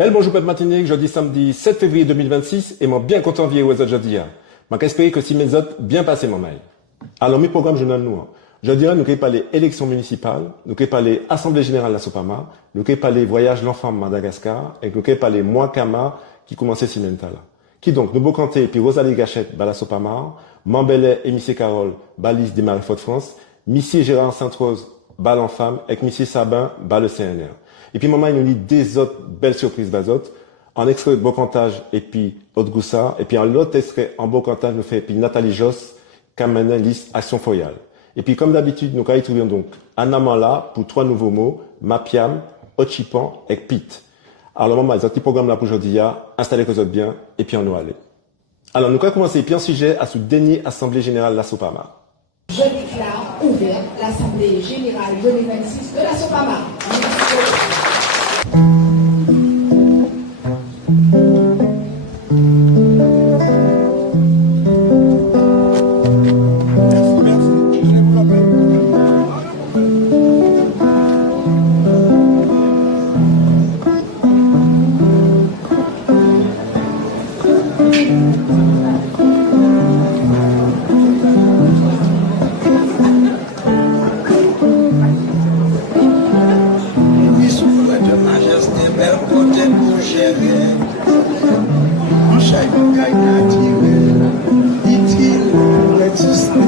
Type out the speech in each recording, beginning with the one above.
Belle bonjour Pep Martinique, jeudi samedi 7 février 2026 et moi bien content de vous aujourd'hui. Je espère que si mes autres bien passé mon mail. Alors mes programmes je donne nous. Je dirais nous allons parler élections municipales, nous allons parler Assemblée générale de la Sopama, nous allons parler voyage l'enfant à Madagascar et nous allons parler moi Kama qui commençait Cimentala. Qui donc nous Bocanté puis Rosalie Gachette la Sopama, Mambellet et Missy Carole balise des Marais de France, Missy Gérard Sainte-Rose bal en femme et Missy Sabin bal le CNR. Et puis maman il nous lit des autres belles surprises bazotes en extrait de Bocantage et puis Haute Goussard et puis en l'autre extrait en Bocantage nous fait puis Nathalie Joss Kamene liste Action Foyale. Et puis comme d'habitude nous y trouvons donc Anamala pour 3 nouveaux mots, Mapiam, Ochipan et Pit. Alors maman les autres programmes là pour aujourd'hui installez que vous êtes bien et puis on nous aller. Alors nous allons commencer puis en sujet à ce dernier Assemblée générale de la Sopama. Je déclare ouverte l'Assemblée générale 2026 de la Sopama.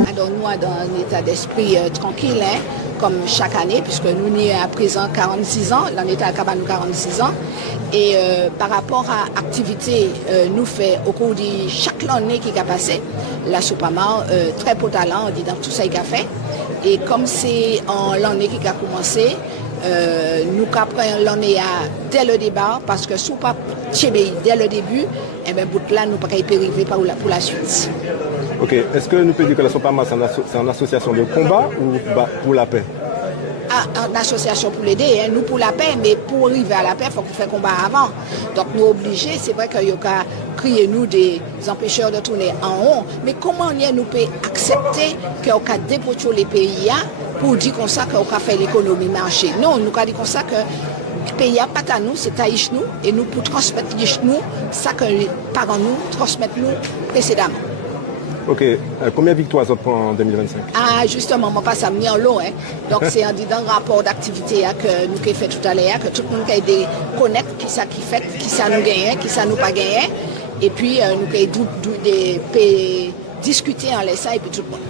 Alors nous, dans un état d'esprit tranquille, hein, comme chaque année, puisque nous sommes à présent 46 ans, l'année à Cabane 46 ans. Et par rapport à l'activité, nous fait au cours de chaque année qui a passé, la Sopama, très beau talent, on dit dans tout ça qu'il a fait. Et comme c'est en l'année qui a commencé, nous apprenons l'année dès le départ, parce que sous pas dès le début, et bien, bout là, nous ne pouvons pas arriver pour la suite. Ok, est-ce que nous pouvons dire que la Sopama c'est une association de combat ou pour la paix? Une association pour l'aider, hein, nous pour la paix, mais pour arriver à la paix, il faut qu'on fasse combat avant. Donc nous obligés, c'est vrai qu'il y a crié nous des empêcheurs de tourner en haut, mais comment nous pouvons accepter qu'on a dépoté les pays pour dire comme ça qu'on a fait l'économie marché? Non, nous avons dit comme ça que le pays n'a pas à nous, c'est à nous, et nous pour transmettre nous, ça que les parents nous transmettent nous précédemment. Ok, combien de victoires vous prenez en 2025? Ah, justement, moi pas ça me en l'eau. Hein. Donc, c'est en disant rapport d'activité que nous avons fait tout à l'heure, que tout le monde a aidé connaître qui ça qui fait, qui ça nous gagne, qui ça nous pas gagné. Et puis, nous avons discuter en laissant et puis tout le monde.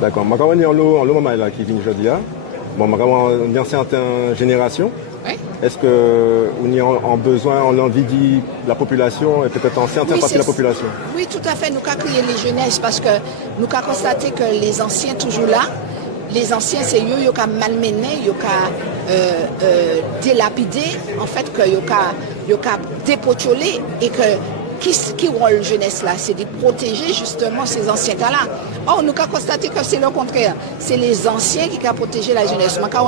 D'accord. Je vais revenir en l'eau maman là qui vient aujourd'hui. Bon, je vais revenir dans certaines générations. Oui. Est-ce que vous avez besoin, on l'envie de la population et peut-être en certaines parties de la population? Oui, tout à fait. Nous avons créé les jeunesses parce que nous avons constaté que les anciens toujours là, les anciens c'est eux qui ont malmené, qui ont délapidé, en fait, que ont dépotiolé et que qui rôle jeunesse là, c'est de protéger justement ces anciens là. Or, nous avons constaté que c'est le contraire. C'est les anciens qui ont protégé la jeunesse. Nous avons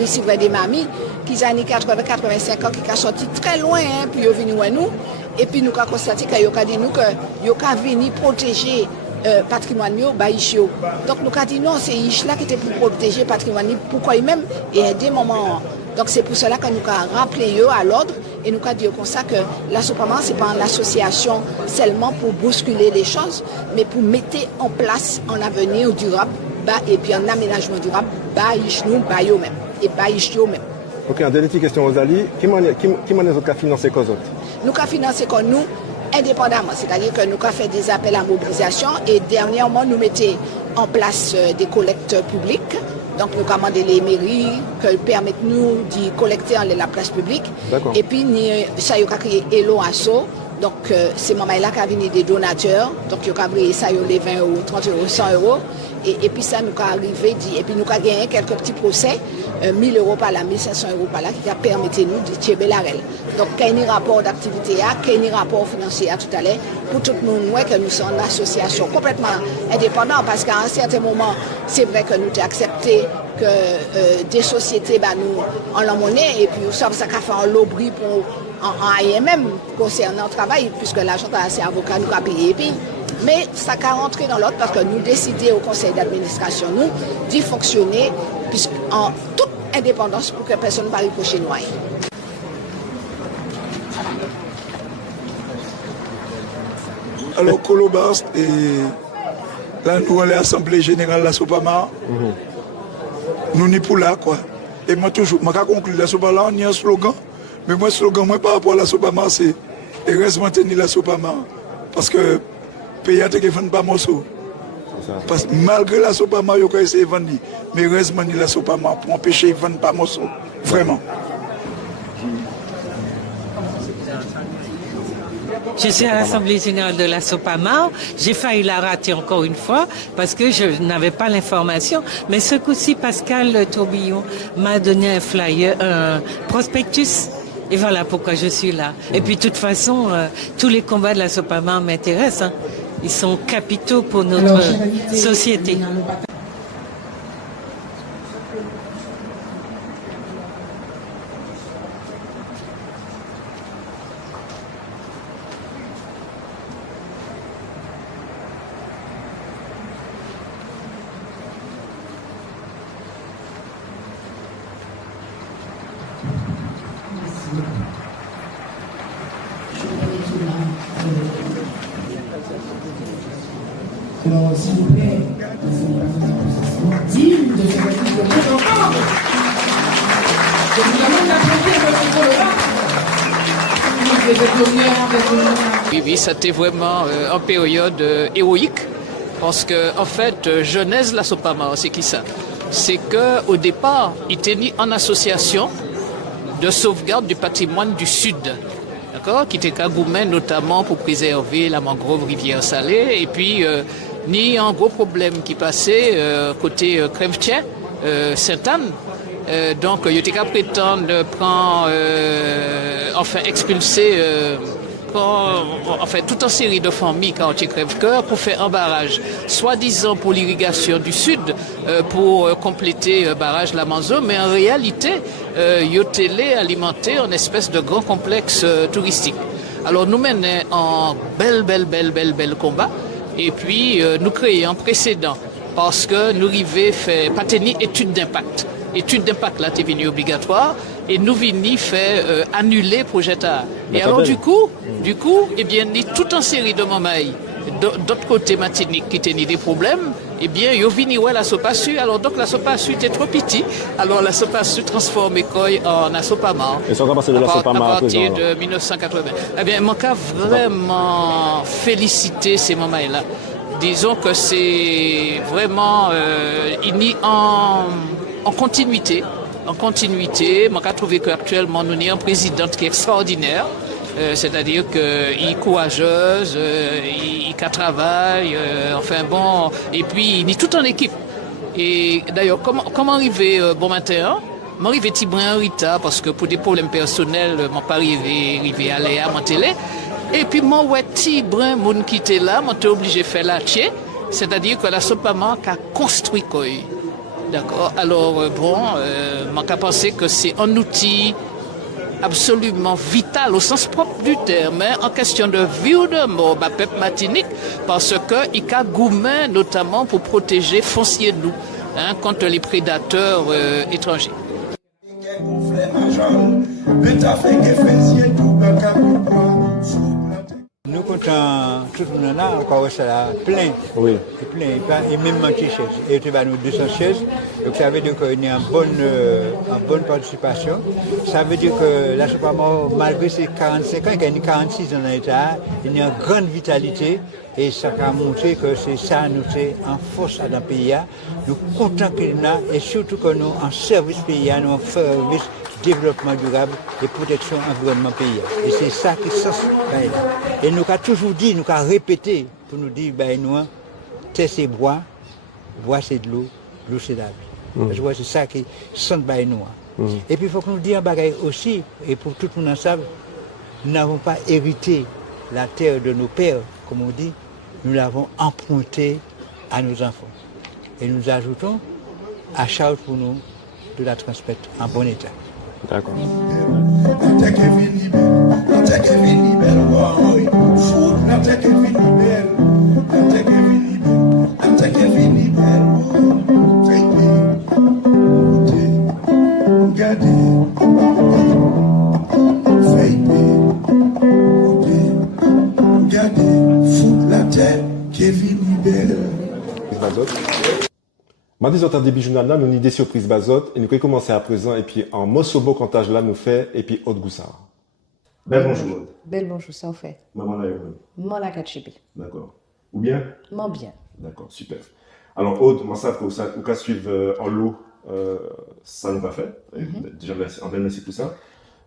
reçu des mamies qui ont 80-85 ans, qui sont sortis très loin, hein, puis ils sont venus à nous. Et puis nous avons constaté qu'ils ont dit nous qu'ils ont venu protéger patrimoine bah ichio. Donc nous avons dit non, c'est Ichla qui était pour protéger patrimoine pourquoi eux-mêmes et à des moments. Donc c'est pour cela que nous avons rappelé eux à l'ordre et nous avons dit comme ça que la Sopama c'est pas une association seulement pour bousculer les choses, mais pour mettre en place un avenir durable et puis un aménagement durable bah ichnou bah eux-mêmes et bah ichio même. Ok, en dernière question Rosalie, qui m'a financé quoi autres? Nous avons financé comme nous indépendamment, c'est-à-dire que nous avons fait des appels à mobilisation et dernièrement nous mettons en place des collectes publiques. Donc nous avons demandé les mairies que permettent nous de collecter la place publique. Et puis ça a créé Hello Asso. Donc c'est maman là qui a venu des donateurs. Donc il a créé ça les 20 euros, 30 euros, 100 euros. Et puis ça nous a arrivé et puis nous avons gagné quelques petits procès. 1000 euros par là, 1500 euros par là, qui a permis nous de tirer la règle. Donc, il y a un rapport d'activité, il y a un rapport financier tout à l'heure, pour tout le monde, que nous sommes une association complètement indépendante, parce qu'à un certain moment, c'est vrai que nous avons accepté que des sociétés, nous, en la monnaie, et puis nous sommes ça qu'a fait un lobby pour en IMM concernant le travail, puisque l'argent c'est avocat, nous avons payé, et puis, mais ça a rentré dans l'autre parce que nous décidons au conseil d'administration, nous, d'y fonctionner en toute indépendance pour que personne ne parie pour chez nous. Alors, Colobas, et là, nous, à l'Assemblée Générale de la Sopama, nous n'y pour là, quoi. Et moi, toujours, je conclure la Sopama, on y a un slogan. Mais moi, slogan, moi, par rapport à la Sopama, c'est heureusement tenir la Sopama. Parce que le pays a été vendu pas morceau. Parce que malgré la Sopama, il y a essayé de vendre. Mais heureusement, la Sopama pour empêcher de vendre pas morceau. Vraiment. Je suis à l'Assemblée Générale de la Sopama. J'ai failli la rater encore une fois parce que je n'avais pas l'information. Mais ce coup-ci, Pascal Tourbillon m'a donné un flyer, un prospectus. Et voilà pourquoi je suis là. Et puis, de toute façon, tous les combats de la Sopama m'intéressent. Hein. Ils sont capitaux pour notre société. Alors, s'il vous plaît, digne de ce petit de je vous demande d'applaudir votre Oui, c'était vraiment une période héroïque parce que, en fait, Genèse la Sopama, c'est qui ça? C'est qu'au départ, il était mis en association de sauvegarde du patrimoine du Sud. D'accord, qui était cagoumé notamment pour préserver la mangrove rivière salée et puis ni un gros problème qui passait côté Crève-Tien, Sainte-Anne. Donc il était qu'à prétendre prendre, enfin expulser toute une série de familles quartier Crève-Cœur pour faire un barrage, soi-disant pour l'irrigation du sud, pour compléter barrage la Manzo, mais en réalité, Yotélé alimenté en espèce de grand complexe touristique. Alors nous menons un bel combat, et puis nous créons un précédent, parce que nous arrivons faire pas tenir étude d'impact. Étude d'impact là, t'es venu obligatoire, et nous venons faire annuler projet A. Et alors du coup, eh bien, il y a toute une série de moments, d'autre côté Martinique qui tenaient des problèmes, eh bien, ils viennent la Sopasu. Alors donc la Sopasu était trop petite, alors la Sopasu transformée en la Sopama. Et ça va passer de la Sopama à partir de 1980. Eh bien, mon cas vraiment féliciter ces moments-là. Disons que c'est vraiment en continuité. En continuité, je trouve qu'actuellement, nous avons un président qui est extraordinaire, c'est-à-dire qu'il est courageuse, il travaille, enfin bon, et puis il est tout en équipe. Et d'ailleurs, comment arriver bon matin? Je suis arrivé petit brin en retard parce que pour des problèmes personnels, je ne suis pas arrivé à aller à Montelé. Et puis, moi, petit brin, mon qui était là, je suis obligé de faire la tienne, c'est-à-dire que la Sopama a construit quoi. D'accord. Alors, je pense que c'est un outil absolument vital au sens propre du terme, hein, en question de vie ou de mort, peuple Martinique, parce qu'il a gourmet notamment pour protéger foncier nous contre les prédateurs étrangers. Nous comptons tout le monde là, encore ça plein. Oui. Plein, et même manquer chaises. Et tu vas nous 200 chaises. Donc ça veut dire qu'il y a une bonne participation. Ça veut dire que la Sopama, malgré ses 45 ans, il y a 46 ans dans l'État, il y a une grande vitalité. Et ça a montré que c'est ça, nous sommes en force dans le pays. Nous sommes contents qu'il y a, et surtout que nous, en service pays, nous en service développement durable et protection environnement pays. Et c'est ça qui est sens. Et nous avons toujours dit, nous avons répété pour nous dire, nous, terre c'est bois c'est de l'eau, l'eau c'est la vie. Je vois c'est ça qui sent nous. Et puis il faut que nous disions aussi, et pour tout le monde savent, nous n'avons pas hérité la terre de nos pères, comme on dit, nous l'avons empruntée à nos enfants. Et nous ajoutons à charge pour nous de la transmettre en bon état. D'accord. Regardez, foot Kevin Belle. Prise Bazot. Mardi soir, début journal là, nous avons des surprises Bazot et nous allons commencer à présent et puis en Mosobo cantage là nous fait et puis Haute Goussard. Bel bonjour. Bel bonjour, ça on fait. Maman là, Moi la Kachibi. d'accord. Ou bien? Moi bien. D'accord, super. Alors Aude, moi ça faut ça, ou qu'à suivre en lot, ça nous va faire. Déjà merci, en merci pour ça.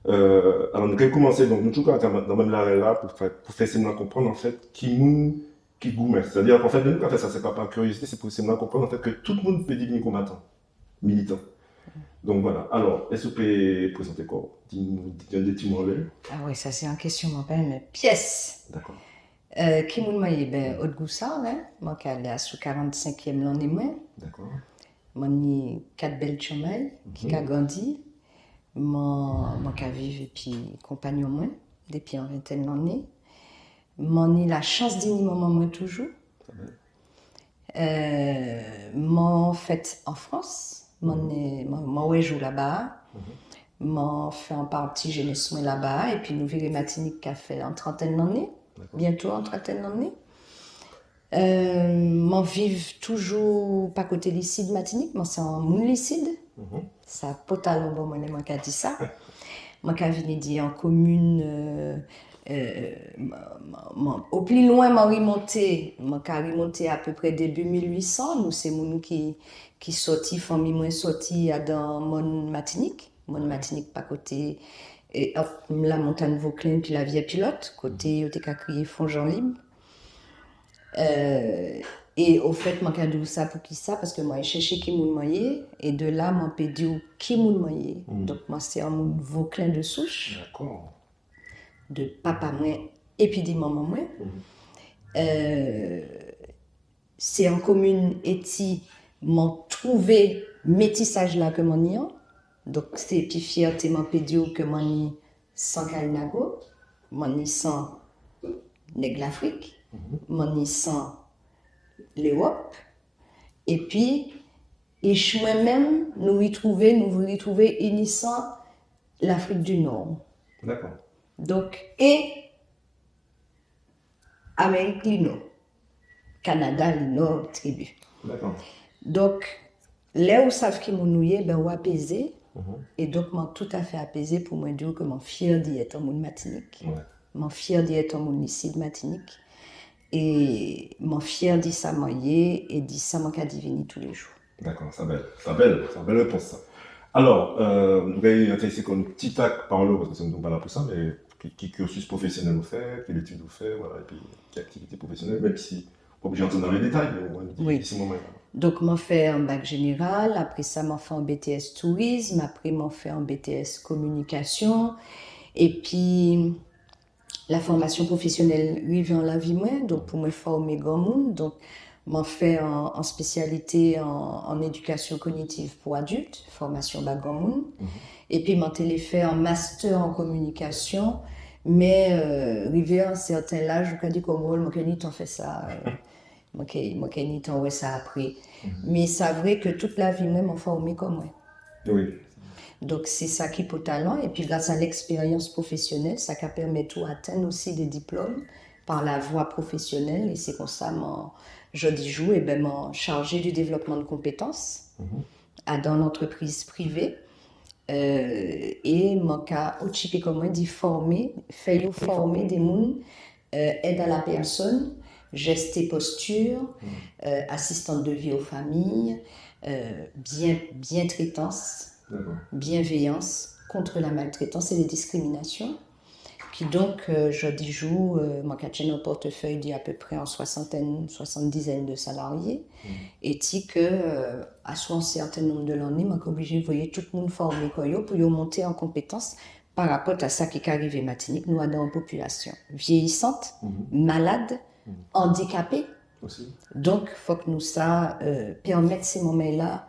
Alors nous allons commencer donc nous toujours dans même l'arrêt là pour faire essayer de comprendre en fait qui gourmet. C'est-à-dire qu'en fait nous quand fait ça c'est pas par curiosité, c'est pour essayer de comprendre en fait que tout le monde peut devenir combattant, militant. Donc voilà. Alors est-ce que vous pouvez présenter quoi? Dis-nous des petits mots là. Ah oui, ça c'est en question, mon père, mais pièce. D'accord. Qui m'a dit, ben, Haute Goussard, hein? Moi qui allais à sous 45e l'année, moi. D'accord. Moi, j'ai 4 belles chômelles qui a grandi. Moi qui vivre et puis compagnon, moi, depuis une vingtaine d'années. Moi, j'ai la chance d'y maman, moi, toujours. Moi, fait en France. Moi, je joue là-bas. Moi, fait en partie jeunesse là-bas. Et puis, nous vivons Martinique qui a fait une trentaine d'années. Bientôt en trentaine d'années. Moi, vive toujours pas côté lycide Martinique, moi c'est en moun lycide. Ça potal bon moi qui a dit ça. Moi qui venu dire en commune au plus loin moi remonté à peu près début 1800, nous c'est moun qui sorti famille moins sorti dans mon Martinique pas côté et la montagne Vauclin puis la vieille pilote côté où t'es qu'à crier Fonds-Jean libre. Et au fait moi cadou ça pour qui ça parce que moi j'ai cherché qui moun moyen et de là moi pédio qui moun moyen. Donc moi c'est un moun Vauclin de souche. D'accord. De papa moi et puis de maman moi. C'est en commune Eti m'ont trouvé métissage là que mon nian. Donc c'est puis fierté mon pédio que mon ni sans Kalinago, mon ni sans nèg l'Afrique, mon ni sans l'Europe. Et puis et moi-même nous voulons trouver unissant l'Afrique du Nord. D'accord. Donc et Amérique du Nord, Canada du Nord tribu. D'accord. Donc là où savent qui m'ont ben ou apaisé. Et donc, moi, tout à fait apaisé pour moi dire que je suis fier d'y être en monde Martinique. Je suis fier d'y être en monde lycée de Martinique. Et je suis fier d'y ça moyer et d'y ça moi qui divini tous les jours. D'accord, c'est belle réponse ça. Alors, nous allons essayer comme petit tac par là, parce que nous ne sommes pas là pour ça, mais qui cursus professionnel vous fait, quelle étude vous fait, voilà, et puis quelle activité professionnelle, même si, pas obligé d'entrer dans les détails, mais au moins, oui. Ici, moment-là. Donc, je fait un bac général, après ça, je fait un BTS tourisme, après, je fait un BTS communication, et puis la formation professionnelle, lui, vient la vie, moi, donc pour me former grand monde, donc je fait en spécialité en éducation cognitive pour adultes, formation bac grand monde, et puis je fait un master en communication, mais arrivé à un certain âge, je me dis comme moi, je fait ça. Moi, je ça après. Mais c'est vrai que toute la vie, moi, je formé comme moi. Oui. Donc, c'est ça qui est pour talent. Et puis, grâce à l'expérience professionnelle, ça permet tout atteindre aussi des diplômes par la voie professionnelle. Et c'est comme ça, je dis joue, et ben, chargé du développement de compétences dans l'entreprise privée. Et mon cas, occupé comme moi, dit former, faire former des gens, aide à la personne. Geste et posture, assistante de vie aux familles, bien traitance, bienveillance contre la maltraitance et les discriminations. Qui donc, je dis joue, mon catching au portefeuille dit à peu près en 70 de salariés, et dit que à un certain nombre de l'année, je suis obligé de voir tout le monde formé pour monter en compétences par rapport à ça qui est arrivé Martinique, nous dans une population vieillissante, malade, handicapés. Aussi. Donc, il faut que nous permettre ces moments-là,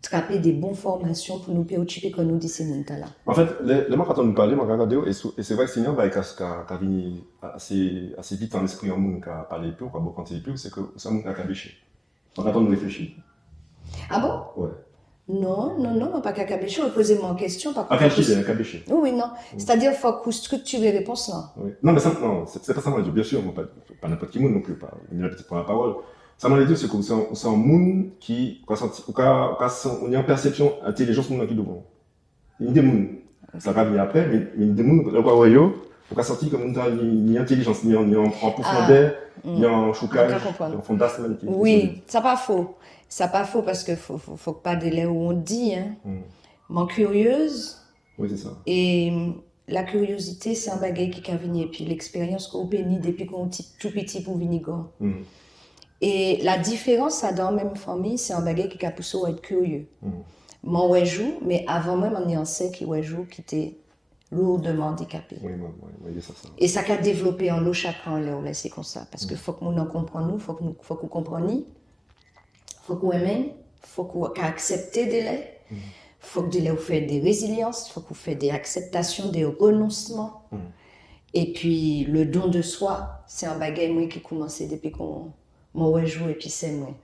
trapper des bonnes formations pour nous préoccuper quand nous disons ces là. En fait, quand on nous parlait, je regarde et c'est vrai que c'est un qui a venu assez vite en esprit en monde qui a parlé peu, qui a beaucoup entendu peu, c'est que ça m'a cabéché. Quand on nous réfléchit. Ah bon? Ouais. Non, non, non, pas qu'à cabécher, posez-moi en question. Par Ah, contre, Kachi, c'est Kabéché. oui, non. C'est-à-dire, il faut que structurer les réponses là. Oui. Non, mais ça, non, c'est pas ça, moi, bien sûr, moi, pas n'importe qui monde non plus, pas, une petite pour la parole. Ça m'a dit, c'est que c'est un monde qui, on est en perception, intelligence, monde qui devant. Il y a des mondes. Ça va venir après, mais il y a des mondes, le quoi, on a senti comme ni intelligence, ni en profondeur, ni en choucage, ni en fondation. Oui, ça pas faux. Ça pas faux parce que faut pas délai où on dit, hein. Moi, curieuse. Oui, c'est ça. Et la curiosité, c'est un bagage qui a venu. Et puis l'expérience qu'on bénit depuis qu'on est tout petit pour venir grand. Et la différence, ça, dans la même famille, c'est un bagage qui a poussé à être curieux. Moi, ouais, joue, mais avant même, on y en sait qui ouais, joue, qui était lourdement handicapé. Oui, ça. Et ça a développé en l'eau chacun, là, c'est comme ça. Parce que faut que nous en comprenions, faut qu'on comprenions, faut qu'on aime, faut qu'on accepte des laits. Faut que vous fassiez des résiliences, faut que vous fassiez des acceptations, des renoncements. Et puis, le don de soi, c'est un bagage moi qui commençait depuis qu'on m'a joué et puis c'est moi.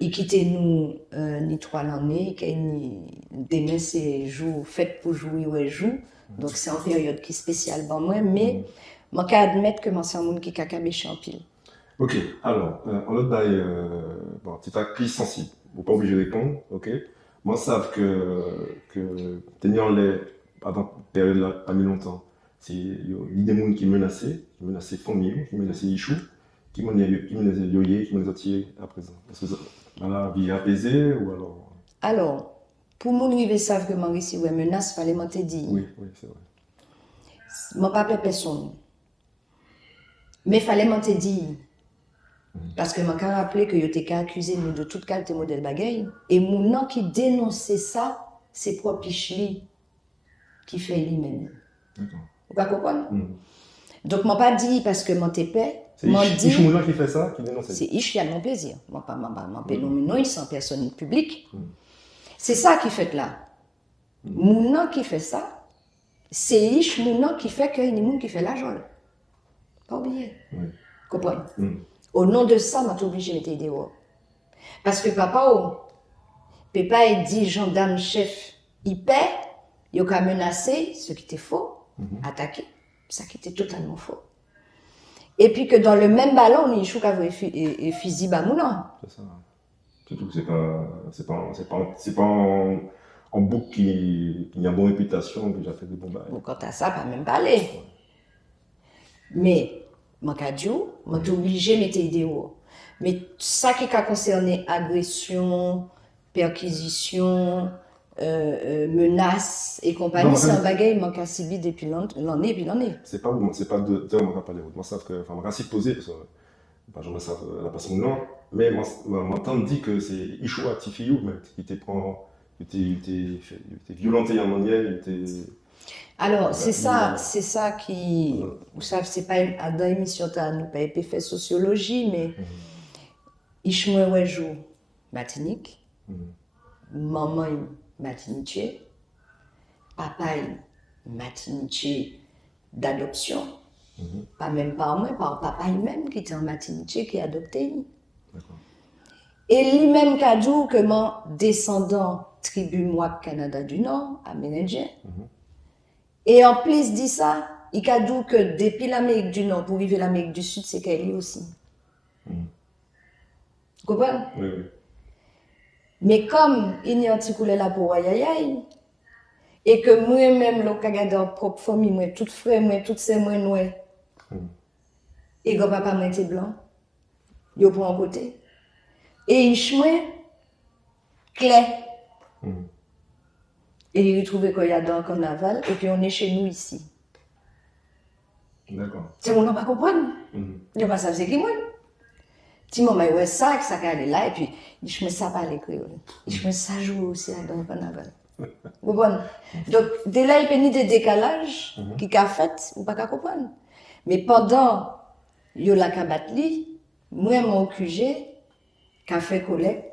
Il quittait nous ni 3 l'année, ni demain c'est jour fait pour jouer ou joue. Donc c'est une période qui est spéciale pour moi, mais je peux admettre que c'est un monde qui a cabéché en pile. Ok, alors, en l'autre bail, bon, c'est un crise sensible. Vous n'êtes pas obligé de répondre, ok? Moi, je sais que tenir les, pendant cette période-là, pas mis longtemps, c'est il y a des gens qui menaçaient famille, qui menaçaient Ichou, qui menaçaient Yoye, qui menaçaient Tier à présent. Est-ce que la vie est apaisée ou alors? Alors, pour mon arriver savent que moi ici ouais menace, fallait m'en te dire. Oui, c'est vrai. Moi pas personne. Mais fallait m'en te dire. Parce que je me rappelé que j'étais accusé de toute qualité modèle bagaille. Et mon nom qui dénonçait ça, c'est propre Pichli qui fait lui-même. Vous pas comprendre? Donc, je ne pas dit parce que mon paix. C'est Ishmouna qui fait ça, qui dénonce. C'est Ish, il y a mon plaisir. Je ne pas nommer sans personne publique. C'est ça qui fait là. Mon nom qui fait ça, c'est Ish, mon nom qui fait qu'il y a des gens qui fait l'argent. Pas oublier. Comprenez? Au nom de ça, je suis obligé de mettre des dehors. Parce que papa est dit gendarme chef, il paie, il a menacé, ce qui était faux, attaqué, ça qui était totalement faux. Et puis que dans le même ballon, il y a un fusil bamouna. C'est ça. Surtout que c'est pas en bouc qui a une bonne réputation, qui a fait des bombes. Bon, quant à ça, pas même parler. Mais, mon cadio, je suis obligé de mettre des dehors. Mais ça qui a concerné agression, perquisition, menaces et compagnie, c'est un bagage qui m'a subi depuis l'année et puis l'année. C'est pas de termes qu'on va parler. Moi, ça que, enfin, moi, poser parce que, j'en ai ça, la personne non, mais moi, m'entend dit que c'est Ishua Tifiou, qui était violenté en manière, il était. Alors, c'est ça qui, vous savez, c'est pas dans l'émission, nous pas été fait sociologie, mais Ishmoe Wejou, Martinique, maman Martinique, papa Martinique d'adoption, pas même par moi, par papa lui-même qui était en Martinique qui a adopté. Et lui-même qui a dit que mon descendant tribu Mouak Canada du Nord, amérindien. Et en plus dit ça, il a dit que depuis l'Amérique du Nord pour arriver à l'Amérique du Sud, c'est qu'elle est aussi. Vous comprenez? Oui. Mais comme il y a un petit coulet là pour aïe, et que moi-même, le Canada, propre famille, moi, toute frère, moi, toutes ces moi, noires, et que papa, moi, était blanc, il pour un côté. Et il chouait clair. Et il trouvait qu'il y a dans le carnaval, et puis on est chez nous ici. D'accord. C'est mon nom pas comprendre. Il n'y a pas ça, c'est qui moi? Petit moment, il y a ça, que ça allait là, et puis je me ça parler créole. Je me ça jouer aussi dans le carnaval. Vous comprenez? Donc, dès là, il y a des décalages qui a fait, ou pas qu'à comprendre. Mais pendant, il y a la cabatli, moi, mon QG, qui a fait collecte,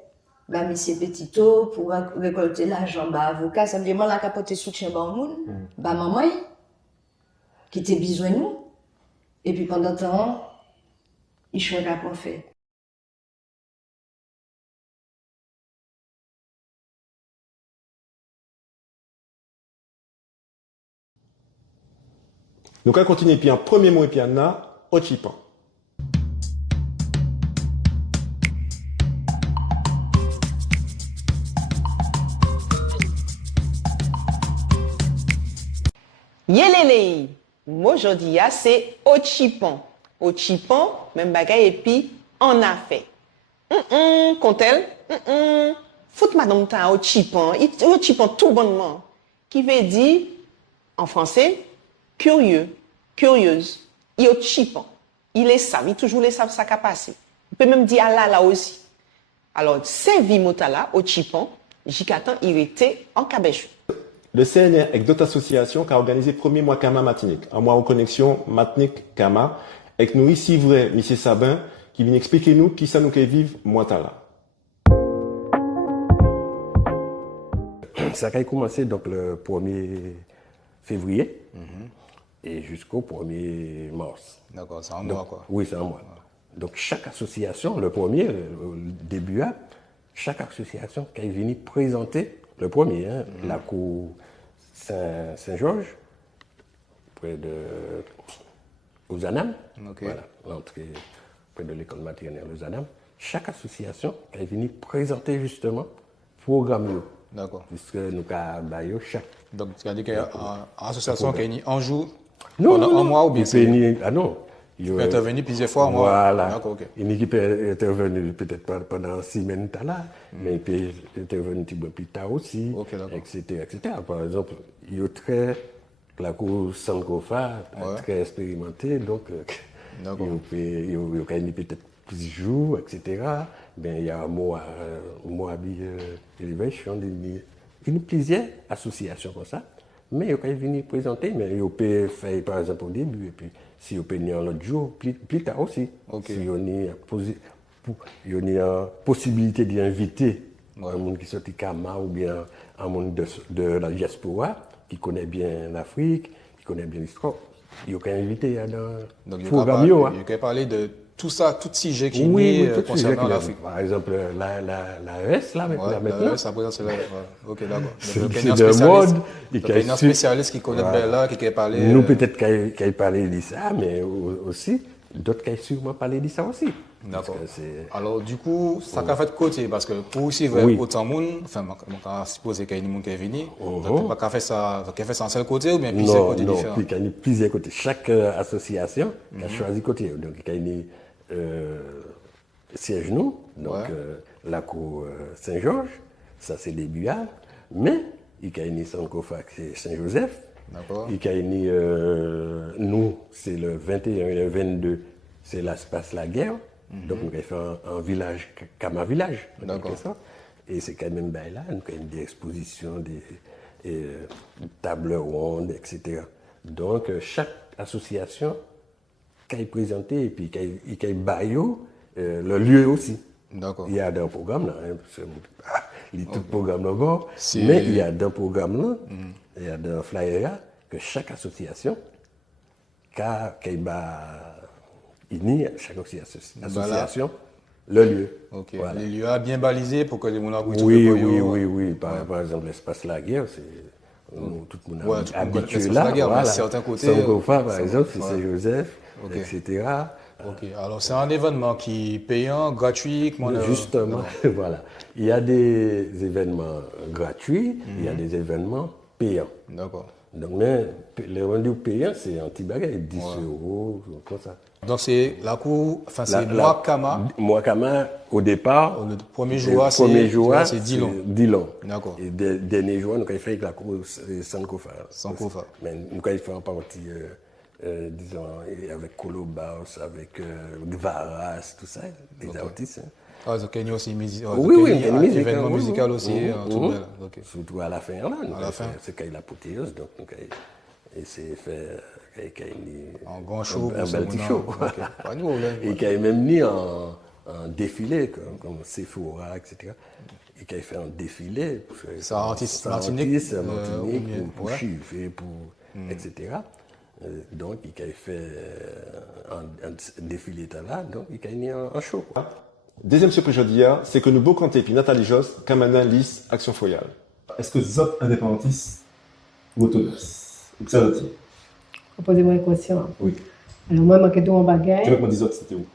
bah, monsieur Petito, pour récolter l'argent, bah, avocat, ça veut dire, moi, la capote soutien, bah, moun, bah, maman, qui était besoin de nous. Et puis, pendant ce temps, il choisit pas faire. Nous allons continuer puis en premier mot et puis en au chipan. Yelele, moi aujourd'hui c'est au chipon. Au chipon, même bagaille et puis en a fait. Contel, fout madame ta au chipon tout bonnement. Qui veut dire, en français, curieux, curieuse. Il au chipon. Il est savent, il toujours les savent ça qu'a passé. Il peut même dire à là aussi. Alors, c'est Vimotala au chipon, j'y-attends, il était en cabèche. Le CNR avec d'autres associations qui a organisé le premier mois Kama Matinique, un mois en connexion Matinique Kama, avec nous ici vrai, M. Sabin, qui vient expliquer nous qui ça nous fait vivre mois là. Ça a commencé donc le 1er février et jusqu'au 1er mars. D'accord, c'est un mois quoi. Oui, c'est un mois. Donc chaque association, le premier, le début, chaque association qui est venue présenter le premier, la cour Saint-Georges, près de Ozanam, voilà, l'entrée près de l'école maternelle Ozanam. Chaque association qui est venue présenter justement le programme. D'accord. Puisque nous avons chaque. Donc, tu as dit qu'il y a une association qui est un jour, non, pendant un mois ou bien c'est. Ah non. Il peut intervenir plusieurs fois, moi. Voilà. D'accord, ok. Une équipe est intervenue peut-être pas pendant 6 semaines là, mais il peut intervenir un petit peu plus tard aussi, etc., etc. Par exemple, il y a la cour Sankofa, très expérimentée, donc il y a peut-être plusieurs jours, etc. Ben, il y a un mois Elevation, une plusieurs associations comme ça, mais il y venir présenter, mais il peut faire par exemple au début, et puis si il peut venir l'autre jour, plus tard aussi. Si il y a possibilité d'inviter un monde qui sort du Kama ou bien un monde de la diaspora, qui connaît bien l'Afrique, qui connaît bien l'histoire, il y a invité dans le programme. Il peut parler de tout ça, tout sujet qui est concernant l'Afrique. Par exemple, la ES, là, maintenant. La ES, après, c'est là. Ok, d'accord. C'est de mode. Il y a un spécialiste qui connaît bien là, qui peut parler. Nous, peut-être qu'il parlé de ça, mais aussi, d'autres qui sûrement parlé de ça aussi. D'accord. Alors, du coup, ça a fait de côté, parce que pour suivre autant de monde, enfin, on suppose qu'il y a des gens qui sont venus, donc, on fait ça en seul côté ou bien plusieurs côtés différents? Non, il y a plusieurs côtés. Chaque association a choisi côté. Donc, il y a siège nous, donc la cour Saint-Georges, ça c'est des buards, mais il y a une Sankofa, c'est Saint-Joseph, il y a nous, c'est le 21 et le 22, c'est l'espace la guerre, donc on a fait un village, comme un village, et c'est quand même bien là, nous avons des expositions, des tables rondes, etc. Donc chaque association qui est présenté et puis qui est baillot, le lieu aussi. D'accord. Il y a un programme là, il y a tout le programme là-bas, mais il y a un programme là, il y a un flyer là, que chaque association qui chaque association, le lieu. Ok. Voilà. Les lieux bien balisés pour que les gens puissent Oui. Par exemple, l'espace la guerre, c'est. Tout le monde est habitué là. Voilà. Certains côtés. Sankofa, par exemple, c'est Saint-Joseph, etc. Ok, alors c'est un événement qui est payant, gratuit. Justement, voilà. Il y a des événements gratuits, il y a des événements payants. D'accord. Donc, mais les rendez-vous payants, c'est un petit bagage, 10 euros, comme ça. Donc c'est la cour, enfin c'est Mwakama. Mwakama, au départ, le premier jour, c'est Dillon. D'accord. Et le dernier jour, nous avons fait avec la cour Sankofa. Mais nous avons fait en partie, disons, avec Kolobaus, avec Gvaras, tout ça, des artistes. Ah, donc il y a aussi un événement musical aussi. Surtout à la fin, là. C'est quand il a l'apothéose, donc et c'est fait un grand show, un bel petit show. Et qui a même mis un défilé, comme Sephora, etc. Et qui a fait un défilé. C'est un artiste Martinique, pour chiffrer, etc. Donc, il a fait un défilé là, donc il a mis un show. Deuxième surprise aujourd'hui, c'est que nous beaucoup comptons puis Nathalie Joss, Kamana, Lys, Action Foyale. Est-ce que vous êtes indépendantiste ou autonomiste? Ou que ça veut dire? Posez-moi une question. Oui. Alors, moi, je suis un bagage. Tu veux que je dise c'était où?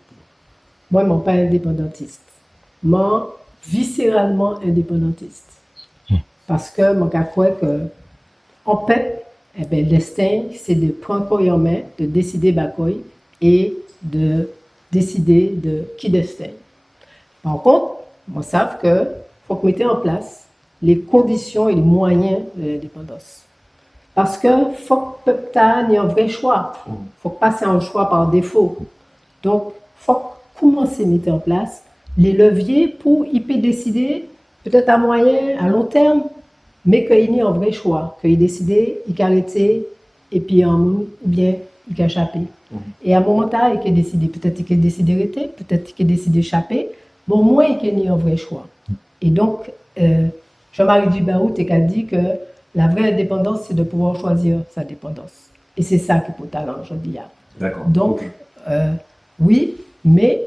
Moi, je ne suis pas indépendantiste. Moi, viscéralement indépendantiste. Parce que je crois que, en fait, eh ben, le destin, c'est de prendre en main, de décider bakoy et de décider de qui destin. Par contre, on sait qu'il faut que mettre en place les conditions et les moyens de l'indépendance. Parce que faut que le peuple ait un vrai choix. Il faut passer un choix par défaut. Donc, il faut commencer à mettre en place les leviers pour y peut décider, peut-être à moyen, à long terme, mais qu'il y ait un vrai choix, qu'il décide, il peut arrêter, et puis ou bien il peut échapper. Et à un moment donné, il peut décider, peut-être qu'il peut décider d'arrêter, peut-être qu'il peut décider d'échapper, mais au moins il y ait un vrai choix. Et donc, Jean-Marie Dubarou a dit que la vraie indépendance, c'est de pouvoir choisir sa dépendance. Et c'est ça qui est pour talent, je dis. D'accord. Donc, oui, mais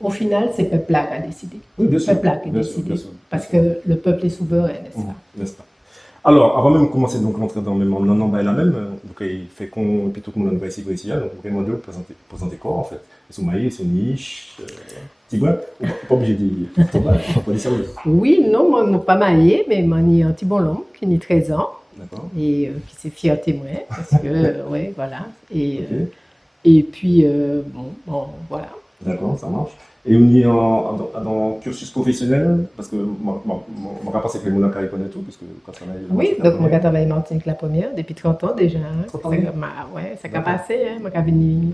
au final, c'est le peuple qui a décidé. Oui, bien sûr. Le peuple qui a décidé. Parce que le peuple est souverain, n'est-ce pas? N'est-ce pas? Alors, avant même de commencer donc rentrer dans le même non la même, donc il fait qu'on et puis tout le monde va ici donc on demande de présenter quoi en fait. Son maïs, son niche, Tigouin, pas obligé de dire. Pas dire sérieux. Oui, non, moi je ne suis pas mariée, mais je suis un petit bon long qui a 13 ans. D'accord. Et qui s'est fier témoin parce que ouais, voilà. Et puis bon, voilà. D'accord, ça marche. Et on y est dans le cursus professionnel, parce que moi, je pense que les gens connaissent tout, parce que quand on travaille... Oui, donc moi, je travaille à Martinique la première, depuis 30 ans déjà. Hein. 30 ans, ouais, ça a passé, hein. Moi,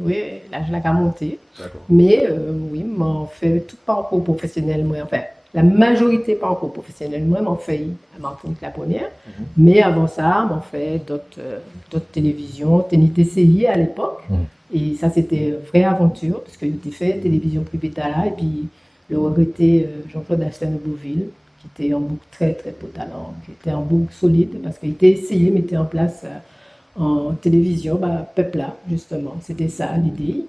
oui, l'âge là a monté. D'accord. Mais oui, moi, fait tout parcours professionnel, moi, enfin, la majorité parcours professionnel, moi, m'en fait à Martinique la première. Mais avant ça, m'en fait d'autres télévisions, TNI-TCI à l'époque. Et ça, c'était une vraie aventure, parce que j'ai fait télévision privée là, et puis le regretté Jean-Claude Astin de Beauville, qui était un bouc très, très beau talent, qui était un bouc solide, parce qu'il était essayé, mettait en place en télévision, peuple là, justement. C'était ça l'idée.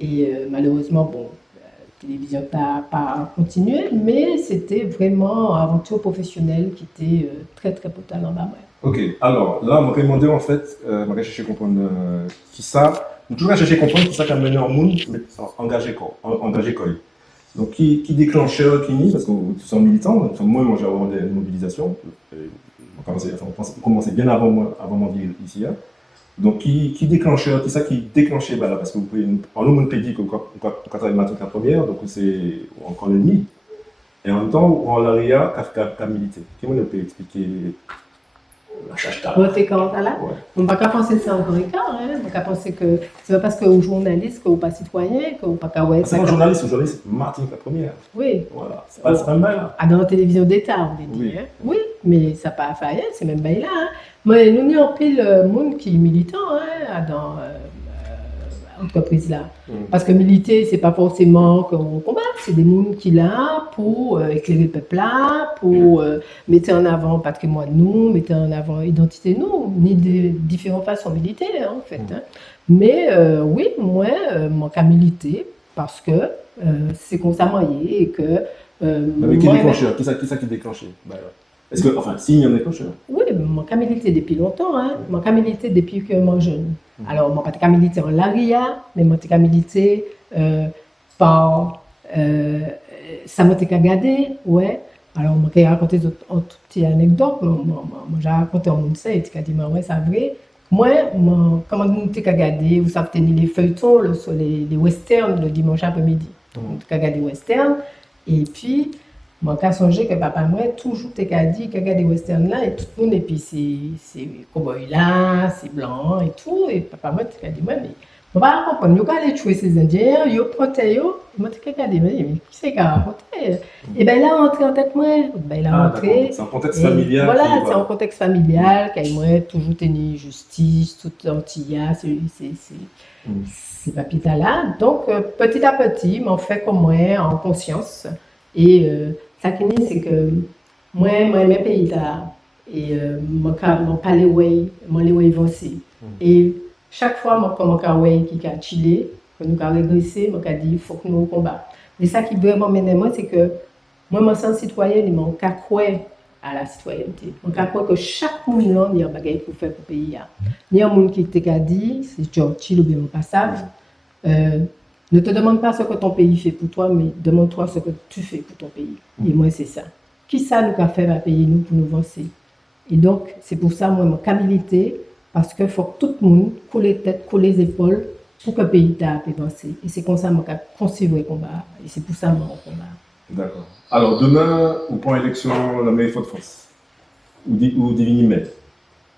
Et malheureusement, bon, la télévision n'a pas continué, mais c'était vraiment une aventure professionnelle qui était très, très beau talent. Ok, alors là, on m'a demandé en fait, on va chercher à comprendre qui ça. On toujours chercher à comprendre qui ça qui a mené en monde, mais engagé quoi. Donc qui déclencheur, qui nie, parce que nous sommes militants, moi j'ai avoir des mobilisations. On commençait bien avant mon vie ici. Hein. Donc qui déclencheur, qui ça qui déclenchait là, parce que vous pouvez, en nous on peut dire que quand on travaille matin la première, donc c'est encore le nid. Et en même temps, on a l'ARIA qui a milité. Qui peut expliquer? Voter quand là, on ne va pas penser que c'est encore écart, hein. On va penser que c'est pas parce que aux journalistes, qu'on pas citoyen, qu'on pas qu'à ouais. C'est un journaliste Martinique la première. Oui. Voilà. C'est pas mal. Dans la télévision d'État, on dit. Oui. Hein. Oui, mais ça n'a pas fait, c'est même bien là. Hein. Mais nous, nous en pile monde qui est militant hein, dans l'entreprise là. Parce que militer, c'est pas forcément qu'on combat, c'est des gens qui sont là pour éclairer le peuple là, pour mettre en avant le patrimoine nous, mettre en avant l'identité nous, ni de différentes façons militaires en fait. Hein. Mais oui, moi, je militer parce que c'est comme ça moyen et que. Mais qui déclencheur? Qui ça qui déclenché? Est-ce que, enfin, s'il y a un déclencheur? Oui, je milité depuis longtemps. Hein. Je milité depuis que je suis jeune. Alors, je n'ai pas milité en l'ARIA, mais je milité par. Ça m'a été gardé, ouais. Alors, je vais raconter une petite anecdote. J'ai raconté à mon site, qui a dit, ouais, c'est vrai. Moi, comment je suis gardé, vous savez, les feuilletons, les westerns le dimanche après-midi. Donc, je suis gardé western. Et puis, moi, j'ai songé que papa moi toujours t'es dit qu'il y a des westerns là et tout le monde et puis c'est cowboy là, c'est blanc et tout et papa moi t'es dit moi mais on va comprendre nous aller tuer ces indiens, yo proté yo, moi t'es dit mais qui c'est qui a raconté et ben là entré en tête moi, ben là entré c'est un contexte familial. Voilà, c'est un contexte familial qui moi toujours tenu justice, tout antilla, c'est papiers là. Donc petit à petit, m'en fait comme moi en conscience et ça qui est, c'est que moi, mes pays là, et mon palais avancé. Et chaque fois, mon palais qui a chillé, que nous avons régressé, mon dit il faut que nous combattions. Et ça qui vraiment m'énerve, c'est que moi, mon sens citoyen, mon cas à la citoyenneté. Donc, je crois que chaque monde là, il y a un bagage pour faire pour le pays. Il y a un monde qui t'a dit, c'est Churchill ou bien pas savent, ne te demande pas ce que ton pays fait pour toi, mais demande-toi ce que tu fais pour ton pays. Et moi, c'est ça. Qui ça nous a fait va payer nous pour nous avancer? Et donc, c'est pour ça, moi, je milité, parce qu'il faut que tout le monde coule les têtes, coule les épaules pour que le pays ait avancer. Et c'est comme ça que je poursuivre le combat. Et c'est pour ça que je combat. D'accord. Alors, demain, on prend l'élection la mairie Fort-de-France. Ou Divini-Med.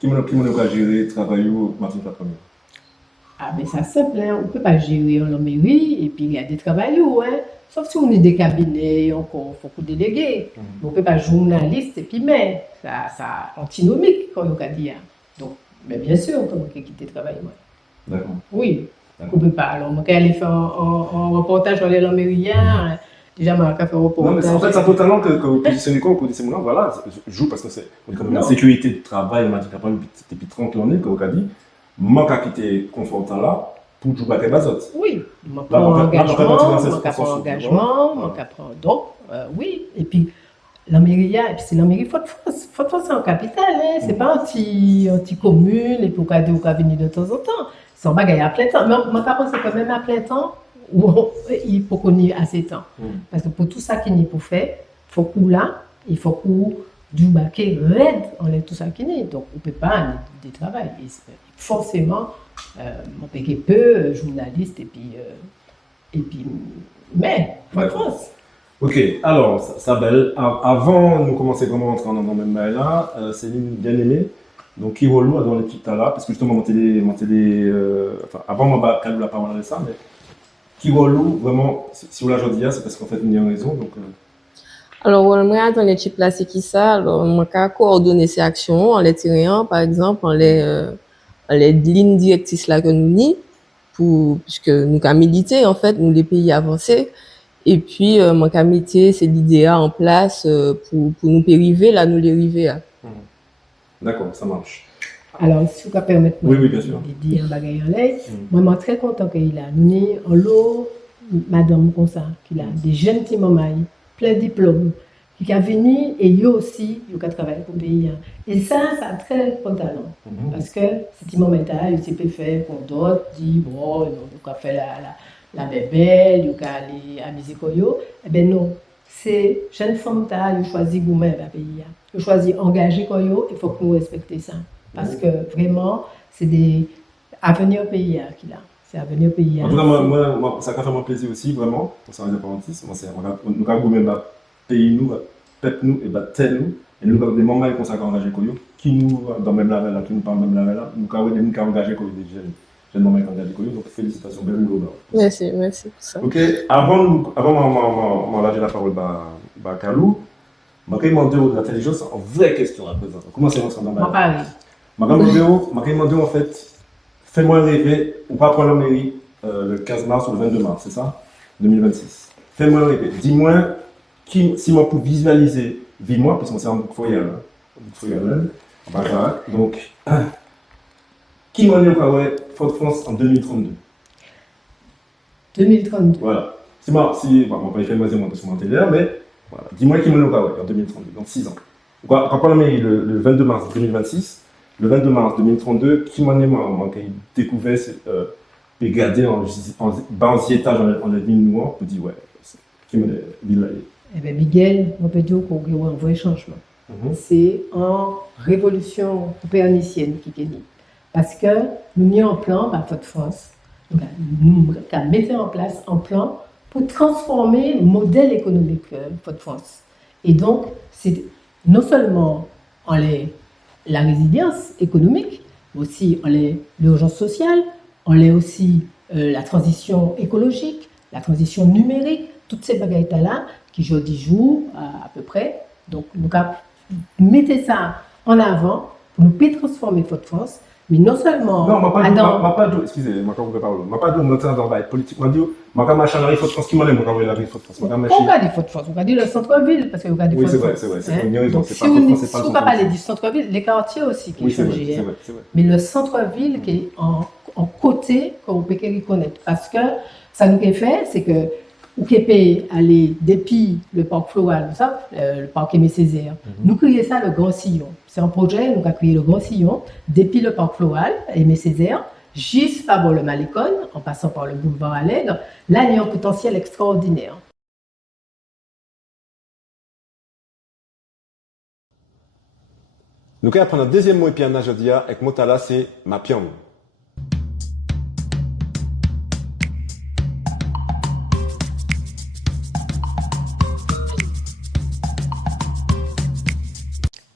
Qui m'a géré, travailler ou Martin Patroni? Ah, mais ça simple, hein. On ne peut pas gérer la mairie et puis il y a des travailleurs, hein. Sauf si on est des cabinets, encore, il faut déléguer. On ne peut pas journaliste et puis mais ça antinomique, comme on a dit. Donc, mais bien sûr, on peut quitter le travail. D'accord. Oui, on ne peut pas. Alors, on peut aller faire un reportage sur les mairies. Déjà, on a fait un reportage. Non, mais en fait, c'est un peu talent que vous positionnez quoi, que vous voilà, je joue parce que c'est quand même la sécurité de travail, on a dit depuis 30 années, comme on a dit. Manque à quitter confortant là pour jouer à tes bazotes. Oui, manque à engagement, donc, oui. Et puis, la mairie, c'est la mairie Fort-de-France. Fort-de-France, c'est en capitale, hein. C'est pas anti-commune, et pour qu'on venir de temps en temps. C'est un bagage à plein temps. Mais mon cap, c'est quand même à plein temps où il faut qu'on ait assez de temps. Parce que pour tout ça qu'il y a pour faire, il faut qu'on là, il faut qu'on du baquet raide, on est tout ça qui n'est. Donc, on ne peut pas aller du travail. Et forcément, on peut peu journaliste et puis mais France. Ok, alors Sabel, avant de commencer vraiment à rentrer dans le même bail là, Céline bien aimée, donc qui relou dans l'équipe là, parce que justement mon télé, avant moi quand la parole de ça, mais qui relou vraiment si vous la dis c'est parce qu'en fait il y a une raison donc. Alors, moi, dans l'équipe là, c'est qui ça? Alors, moi, je coordonner ces actions en les tirant, par exemple, en les lignes directrices là que nous ni, puisque nous avons milité, en fait, nous, les pays avancés. Et puis, moi, je mis c'est l'idée en place pour nous arriver là, nous les arriver. D'accord, ça marche. Alors, si vous permettez oui, bien sûr. de dire un bagage en l'air, moi, je suis très content qu'il a. Nous avons en l'eau, madame, comme ça, qu'il a des jeunes petits mamans, plein de diplômes, qui a venu et eux aussi, ils ont travaillé pour le pays. Et ça a très bon talent. Parce que c'est un moment où ils peuvent faire pour d'autres, dire, bon, ils ont fait la bébelle, ils ont aller à la musique. Eh bien non, c'est jeunes femmes qui ont choisi vous-même le pays. Ils ont choisi d'engager, il faut que nous respections ça. Parce que vraiment, c'est des avenirs pays qu'il a. C'est à venir payer. En tout cas, moi, ça a fait mon plaisir aussi, vraiment, pour ça, les indépendantistes. Nous avons même pays nous, peuple nous, et tel nous. Et nous avons des moments qu'on s'est engagé, qui nous, dans même la qui nous parlent même la là, nous avons des gens qui ont engagé, des jeunes moments qui ont engagé, donc félicitations, bien global. Merci pour ça. Ok, avant de lâcher la parole à Kalou, je vais demander de l'intelligence en vraie question à présent. Comment c'est dans ma Je vais demander en fait. Fais-moi rêver, on va prendre la mairie le 15 mars ou le 22 mars, c'est ça 2026. Fais-moi rêver. Dis-moi, si moi pour visualiser, vis-moi, parce que c'est un foyer, donc, qui m'a dit au Fort-de-France en 2032 2032. Voilà. On va pas y faire moi parce que je suis là, mais voilà. Dis-moi qui m'a dit en 2032, donc 6 ans. On va prendre la mairie le 22 mars 2026. Le 22 mars 2032, qui m'a découvert et gardé en bas étage en la ville noire, pour dire ouais, qui m'a dit là. Eh bien, Miguel, on peut dire qu'on a un vrai changement. C'est une révolution copernicienne qui est née. Parce que nous avons un plan à Fort-de-France, nous avons mis en place un plan pour transformer le modèle économique de Fort-de-France. Et donc, c'est non seulement en la résilience économique, mais aussi l'urgence sociale, on a aussi la transition écologique, la transition numérique, toutes ces bagailles-là qui aujourd'hui jouent à peu près. Donc, nous mettez ça en avant pour nous transformer Fort-de-France, mais non seulement... Non, excusez-moi, quand vous parlez, je ne pas dit dans la politique, je ne pas dit Fort-de-France qui m'a dit la ville Fort-de-France. On va dire Fort-de-France, on va dire le centre-ville, parce que vous avez dit Fort-de-France. Oui, c'est vrai. Donc, si vous ne pas parler du centre-ville, les quartiers aussi qui ont changé. Mais le centre-ville qui est en côté qu'on peut reconnaître. Parce que ça nous a fait, c'est que ou qui peut aller depuis le parc floral, ça, le parc Aimé Césaire. Nous créons ça le Grand Sillon. C'est un projet, nous avons créé le Grand Sillon depuis le parc floral Aimé Césaire, juste par le Malécon, en passant par le boulevard Allègre. Là, il y a un potentiel extraordinaire. Nous allons prendre un deuxième mot et puis un aujourd'hui avec Motala, c'est ma pion.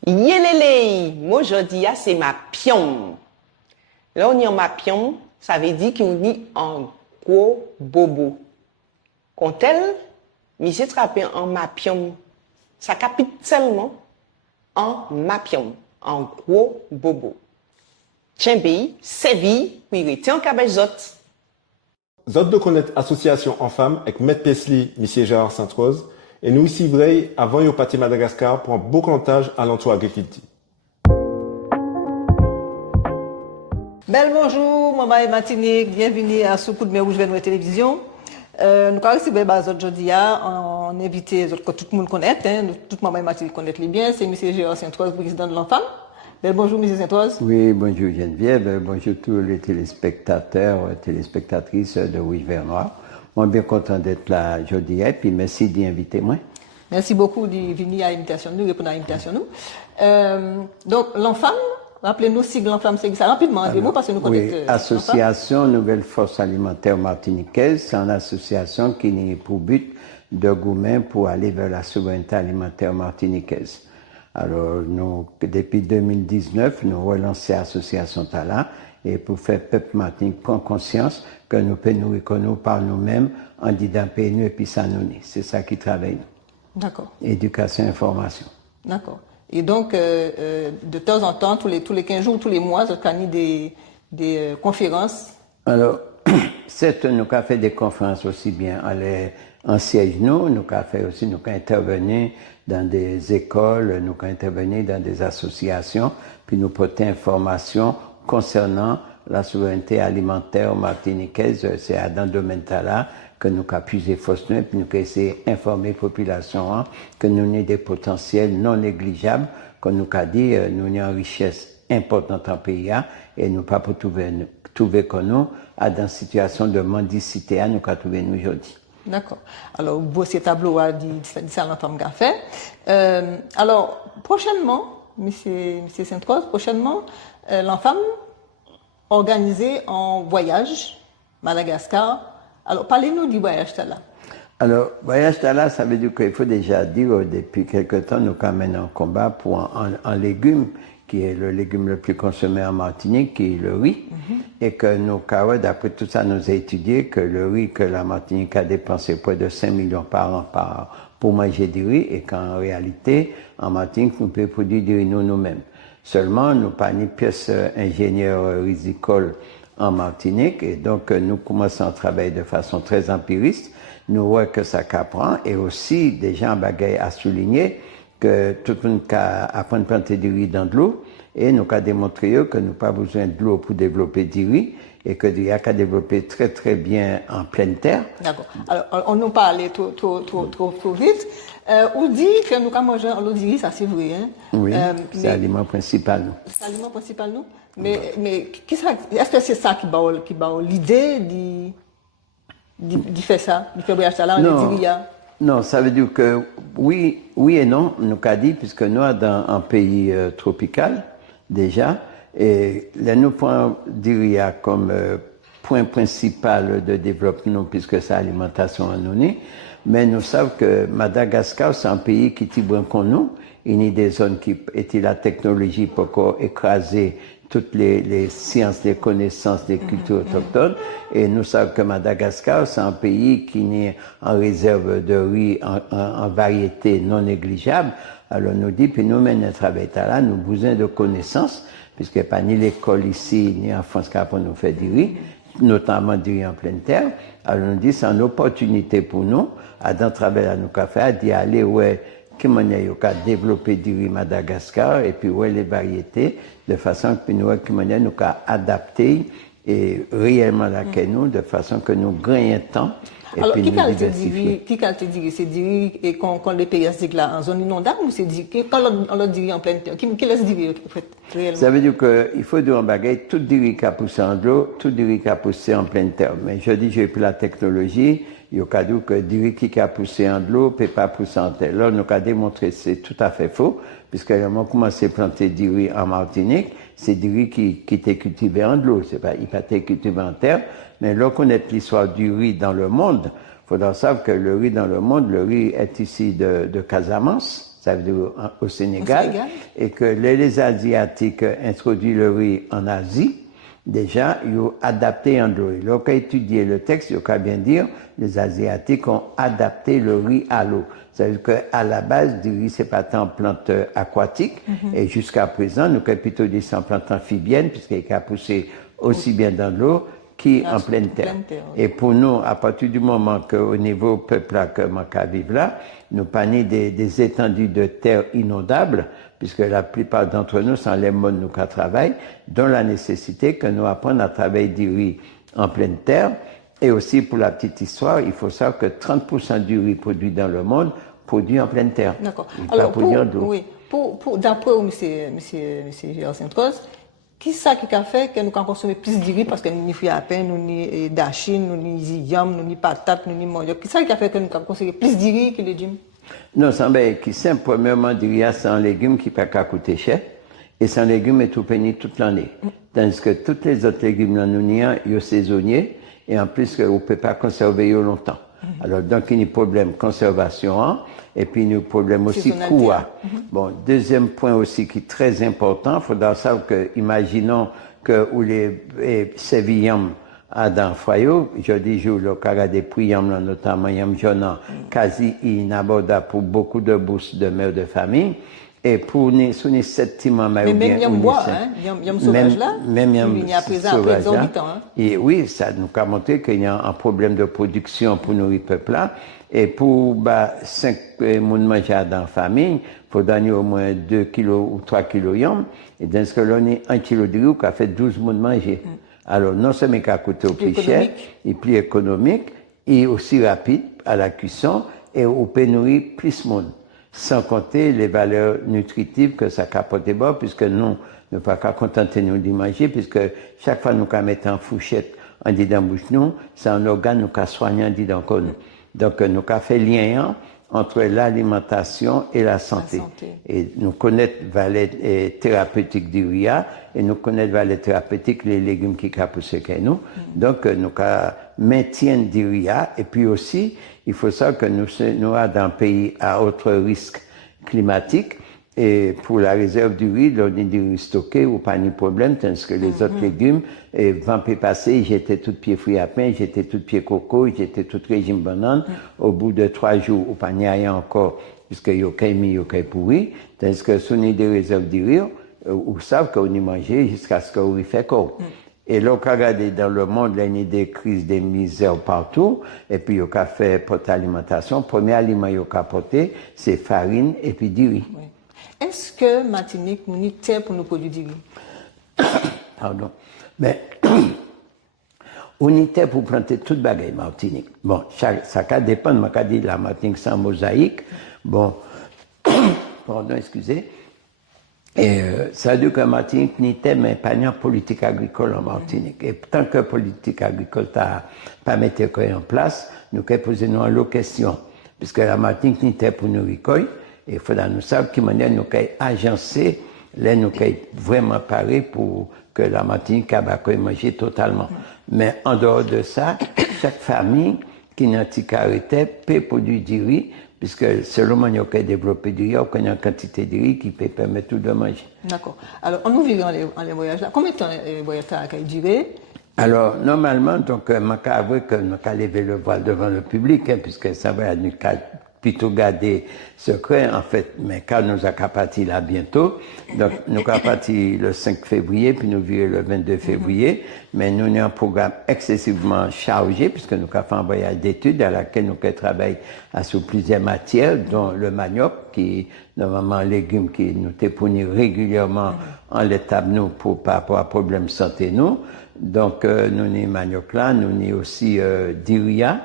Yélélé, moi je dis c'est ma pion. Là on y a ma pion, ça veut dire qu'on y un gros bobo. Quand elle, monsieur trappé en ma pion, ça capite seulement en ma pion, en gros bobo. Tiens pays, sévi, puis rester en cabèche zot. Zot de connaître association en femmes avec Maître Pesli, monsieur Gérard Sainte-Rose. Et nous ici, vrai, avant au pâté Madagascar pour un beau cantage à l'entour agriculture. Bel bonjour, maman et Martinique, bienvenue à ce coup de mer rouge vers la télévision. Nous avons reçu aujourd'hui on invité que tout le monde connaît, toute maman et Martinique connaissent les bien, c'est M. Gérard Sainte-Rose, président de l'Enfant. Bel bonjour, M. Sainte-Rose. Oui, bonjour Geneviève, bonjour tous les téléspectateurs, téléspectatrices de Rouge vers Noir. Je suis bien content d'être là aujourd'hui et puis merci d'y inviter moi. Merci beaucoup de venir à l'invitation, de répondre à l'invitation. Donc, l'Enfant, rappelez-nous si l'Enfant c'est ça rapidement, des mots parce que nous connaissons. Oui, Association Nouvelle Force Alimentaire Martiniquaise, c'est une association qui n'a pour but de gouverner pour aller vers la souveraineté alimentaire martiniquaise. Alors, nous, depuis 2019, nous relancé l'association Tala et pour faire peuple Martinique prendre conscience que nous pouvons nous reconnaître par nous-mêmes en disant nous et puis ça nous. C'est ça qui travaille. D'accord. Éducation et information. D'accord. Et donc, de temps en temps, tous les 15 jours, tous les mois, vous avez des conférences. Alors, certes, nous avons fait des conférences aussi bien en siège, nous avons fait aussi, nous avons intervenu dans des écoles, nous avons intervenu dans des associations, puis nous porter information concernant la souveraineté alimentaire martiniquaise. C'est dans ce domaine-là que nous avons puisé force nous, puis nous avons essayé d'informer la population que nous avons des potentiels non négligeables, comme nous avons dit, nous avons une richesse importante en pays et nous pas pour trouver que nous, dans une situation de mendicité, nous avons trouvé nous aujourd'hui. D'accord. Alors, beau ces tableaux dit ça l'entend fait. Alors, prochainement, Monsieur Sainte-Rose, prochainement, l'Enfant organisé en voyage Madagascar. Alors, parlez-nous du voyage là. Alors, voyage là, ça veut dire qu'il faut déjà dire, depuis quelque temps, nous menons un combat pour un légume, qui est le légume le plus consommé en Martinique, qui est le riz, et que nous, d'après tout ça, nous avons étudié que le riz que la Martinique a dépensé près de 5 millions par an pour manger du riz, et qu'en réalité, en Martinique, nous pouvons produire du riz nous-mêmes. Seulement, nous pas ni pièces ingénieurs rizicoles en Martinique, et donc nous commençons à travailler de façon très empiriste. Nous voyons que ça qu'apprend, et aussi des gens bagaille à souligner que tout le monde apprend à planter du riz dans de l'eau, et nous avons démontré que nous n'avons pas besoin de l'eau pour développer du riz, et que du riz a développé très très bien en pleine terre. D'accord. Alors, on nous parle trop vite. On dit que nous avons mangé l'eau du riz, ça c'est vrai. Hein? Oui, c'est l'aliment principal. C'est l'aliment principal, nous. Mais est-ce que c'est ça qui bat l'idée de faire ça, de faire voyage là, on dit Non, ça veut dire que oui et non, nous avons dit, puisque nous sommes dans un pays tropical, déjà, et là nous prenons du riz comme point principal de développement, puisque c'est l'alimentation en nous, mais nous savons que Madagascar, c'est un pays qui est bon comme nous, il y a des zones qui étaient la technologie pour écraser toutes les sciences, les connaissances des cultures autochtones. Et nous savons que Madagascar, c'est un pays qui est en réserve de riz en variété non négligeable. Alors nous dit, puis nous, maintenant, travail là, nous avons besoin de connaissances, puisque pas ni l'école ici, ni en France, pour nous faire du riz, notamment du riz en pleine terre. Alors nous dit, c'est une opportunité pour nous, dans le travail à nous faire, d'y aller, qui m'a développer du riz Madagascar et puis les variétés de façon que nous nous adapter et réellement la nous de façon que nous gagnons temps Et alors, puis qui nous qualité diversifier. diri? C'est diri et quand les pays se là en zone inondable ou c'est diri quand on le diri en pleine terre? Qui laisse diri en fait réellement? Ça veut dire qu'il faut dire en bagaille, tout diri qui a poussé en l'eau, tout diri qui a poussé en pleine terre. Mais je dis, j'ai pris la technologie, il y a dit que diri qui a poussé en l'eau ne peut pas pousser en terre. Là, nous avons démontré que c'est tout à fait faux, puisque on a commencé à planter diri en Martinique, c'est diri qui était cultivé en l'eau, c'est pas, il n'a pas été cultivé en terre. Mais là, connaître l'histoire du riz dans le monde, il faudra savoir que le riz dans le monde, le riz est ici de Casamance, ça veut dire au Sénégal, et que les Asiatiques introduit le riz en Asie, déjà, ils ont adapté en l'eau. Et là, quand étudier le texte, il faut bien dire, les Asiatiques ont adapté le riz à l'eau. Ça veut dire qu'à la base, du riz, c'est pas tant plante aquatique, et jusqu'à présent, nous avons plutôt dit c'est en plante amphibienne, puisqu'il a poussé aussi bien dans l'eau, en pleine terre. Et pour nous, à partir du moment qu'au niveau peuple là, que Maka vive là, nous panions des étendues de terre inondables, puisque la plupart d'entre nous, sans les modes nous qui travaillent, dont la nécessité que nous apprenions à travailler du riz en pleine terre. Et aussi, pour la petite histoire, il faut savoir que 30% du riz produit dans le monde produit en pleine terre. D'accord. Alors, d'après vous, M. Gérard Sainte-Rose, qui ça qui a fait que nous avons consommé plus de riz parce que nous n'y fait à peine, nous n'y dachine, nous n'y ziyam, nous n'y patate, nous n'y manioc. Qui ça qui a fait que nous avons consommé plus de riz que les légumes? Non, c'est qui simple. Premièrement, du riz, c'est un légume qui ne peut pas coûter cher. Et c'est un légume est tout péni toute l'année. Tandis que tous les autres légumes, là, nous n'y a, ils sont saisonniers. Et en plus, on ne peut pas conserver longtemps. Alors, donc, il y a un problème conservation, hein, et puis il y a un problème aussi coût. Bon, deuxième point aussi qui est très important, il faudra savoir que, imaginons que où les sévillams à dans foyer, je dis, le cas des priyams, notamment yam jona, quasi inabordable pour beaucoup de bourses de mères de famille. Et pour nous, sur les 7 timans, mais même yam bois, hein, yam sauvage là, il y a présent après exorbitant, hein. Et oui, ça nous a montré qu'il y a un problème de production pour nourrir le peuple là. Et pour 5 personnes manger dans la famille, il faut donner au moins 2 kilos ou 3 kilos yam. Et dans ce que l'on est 1 kilo de riz qui a fait 12 personnes manger. Alors, non seulement qu'il a coûté au plus cher, et plus économique, et aussi rapide à la cuisson, et on peut nourrir plus de monde. Sans compter les valeurs nutritives que ça capote bas, puisque nous ne pas qu'à contenter nous d'y manger, puisque chaque fois nous qu'à mettre en fourchette, en dit dans bouche nous, c'est un organe nous qu'à soigner en dit dans nous. Donc nous qu'à fait lien entre l'alimentation et la santé. Et nous connaître valeur thérapeutique du riz, et nous connaître valeur thérapeutique les légumes qui qu'à pousser que nous. Donc nous qu'à maintien du riz, et puis aussi, il faut savoir que nous sommes dans un pays à autre risque climatique. Et pour la réserve du riz, on est du riz stocké ou pas de problème, tandis que les autres légumes, vent peut passer, j'étais tout pied fruits à pain, j'étais tout pied coco, j'étais tout régime banane. Au bout de 3 jours, ou pas n'y a encore, puisque il y a qu'un mis, il y a qu'un pourri. Tandis que si on est des réserves du riz, on savent qu'on y mangeait jusqu'à ce qu'on y fait quoi. Et là, on regarde dans le monde, il y a des crises, des misères partout. Et puis, on a fait porter alimentation. Le premier aliment qu'on a porté, c'est farine et puis du riz. Oui. Est-ce que Martinique nous n'y terre pour nous produire du riz? Pardon. Mais, on y terre pour planter toute bagaille Martinique. Bon, ça dépend de la Martinique sans mosaïque. Bon, pardon, excusez. Et ça veut dire que Martinique n'y terre, mais pas de politique agricole en Martinique. Et tant que politique agricole n'a pas mis en place, nous pouvons poser une question. Puisque la Martinique n'y terre pour nous récolter. Et il faudra nous savoir qui manière nous pouvons agencer, là nous pouvons vraiment parer pour que la Martinique puisse manger totalement. Mais en dehors de ça, chaque famille qui n'a pas arrêté peut produire du riz, puisque selon moi, nous pouvons développer du riz, il y a une quantité de riz qui peut permettre tout de manger. D'accord. Alors, on nous vit en les voyages là. Combien de temps les voyages ont duré? Alors, normalement, donc, je vais avouer que je vais lever le voile devant le public, hein, puisque ça va nous plutôt garder secret, en fait, mais quand nous avons parti là bientôt, donc nous avons parti le 5 février, puis nous virons le 22 février, mais nous avons un programme excessivement chargé, puisque nous avons fait un voyage d'études à laquelle nous avons travaillé sur plusieurs matières, dont le manioc, qui est normalement un légume qui nous dépouille régulièrement en l'état nous par rapport à problèmes de santé nous. Donc, nous avons manioc là, nous avons aussi diria.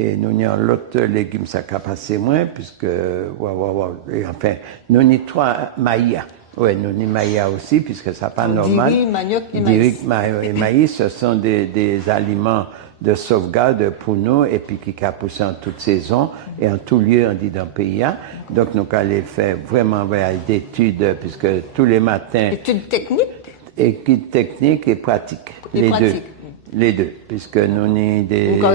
Et nous avons l'autre légume, ça a passé moins, puisque, et enfin, nous avons 3 maïs. Oui, nous avons maïs aussi, puisque ça n'est pas normal. Diri, manioc et Diri, maïs. et maïs, ce sont des aliments de sauvegarde pour nous, et puis qui poussent en toute saison, et en tout lieu, on dit dans le pays. Donc, nous allons faire vraiment des études, puisque tous les matins. Études techniques? Études techniques et pratiques. Les deux, puisque nous avons des... Vous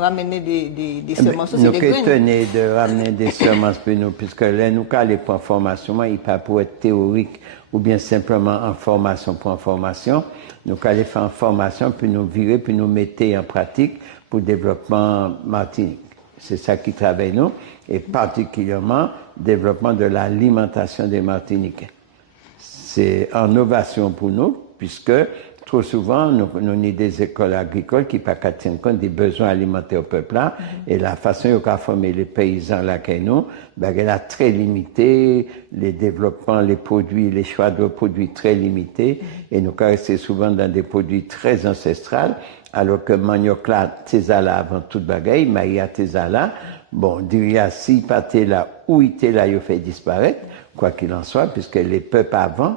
ramener des semences aussi, nous des graines? tenons de ramener des semences pour nous, puisque là, nous avons les points de formation, il ne pas pour être théorique ou bien simplement en formation pour en formation. Nous allons faire en formation, puis nous virer, puis nous mettre en pratique pour le développement Martinique. C'est ça qui travaille nous, et particulièrement le développement de l'alimentation des Martiniquais. C'est une innovation pour nous, puisque trop souvent, nous avons des écoles agricoles qui ne peuvent pas tenir compte des besoins alimentaires au peuple là, et la façon dont on a formé les paysans là que nous, elle est très limitée, les développements, les produits, les choix de produits très limités, et nous restons souvent dans des produits très ancestraux, alors que manioc là, là avant toute bagaille, maïa là, bon, diria si pâté là, où il était là, il fait disparaître, quoi qu'il en soit, puisque les peuples avant,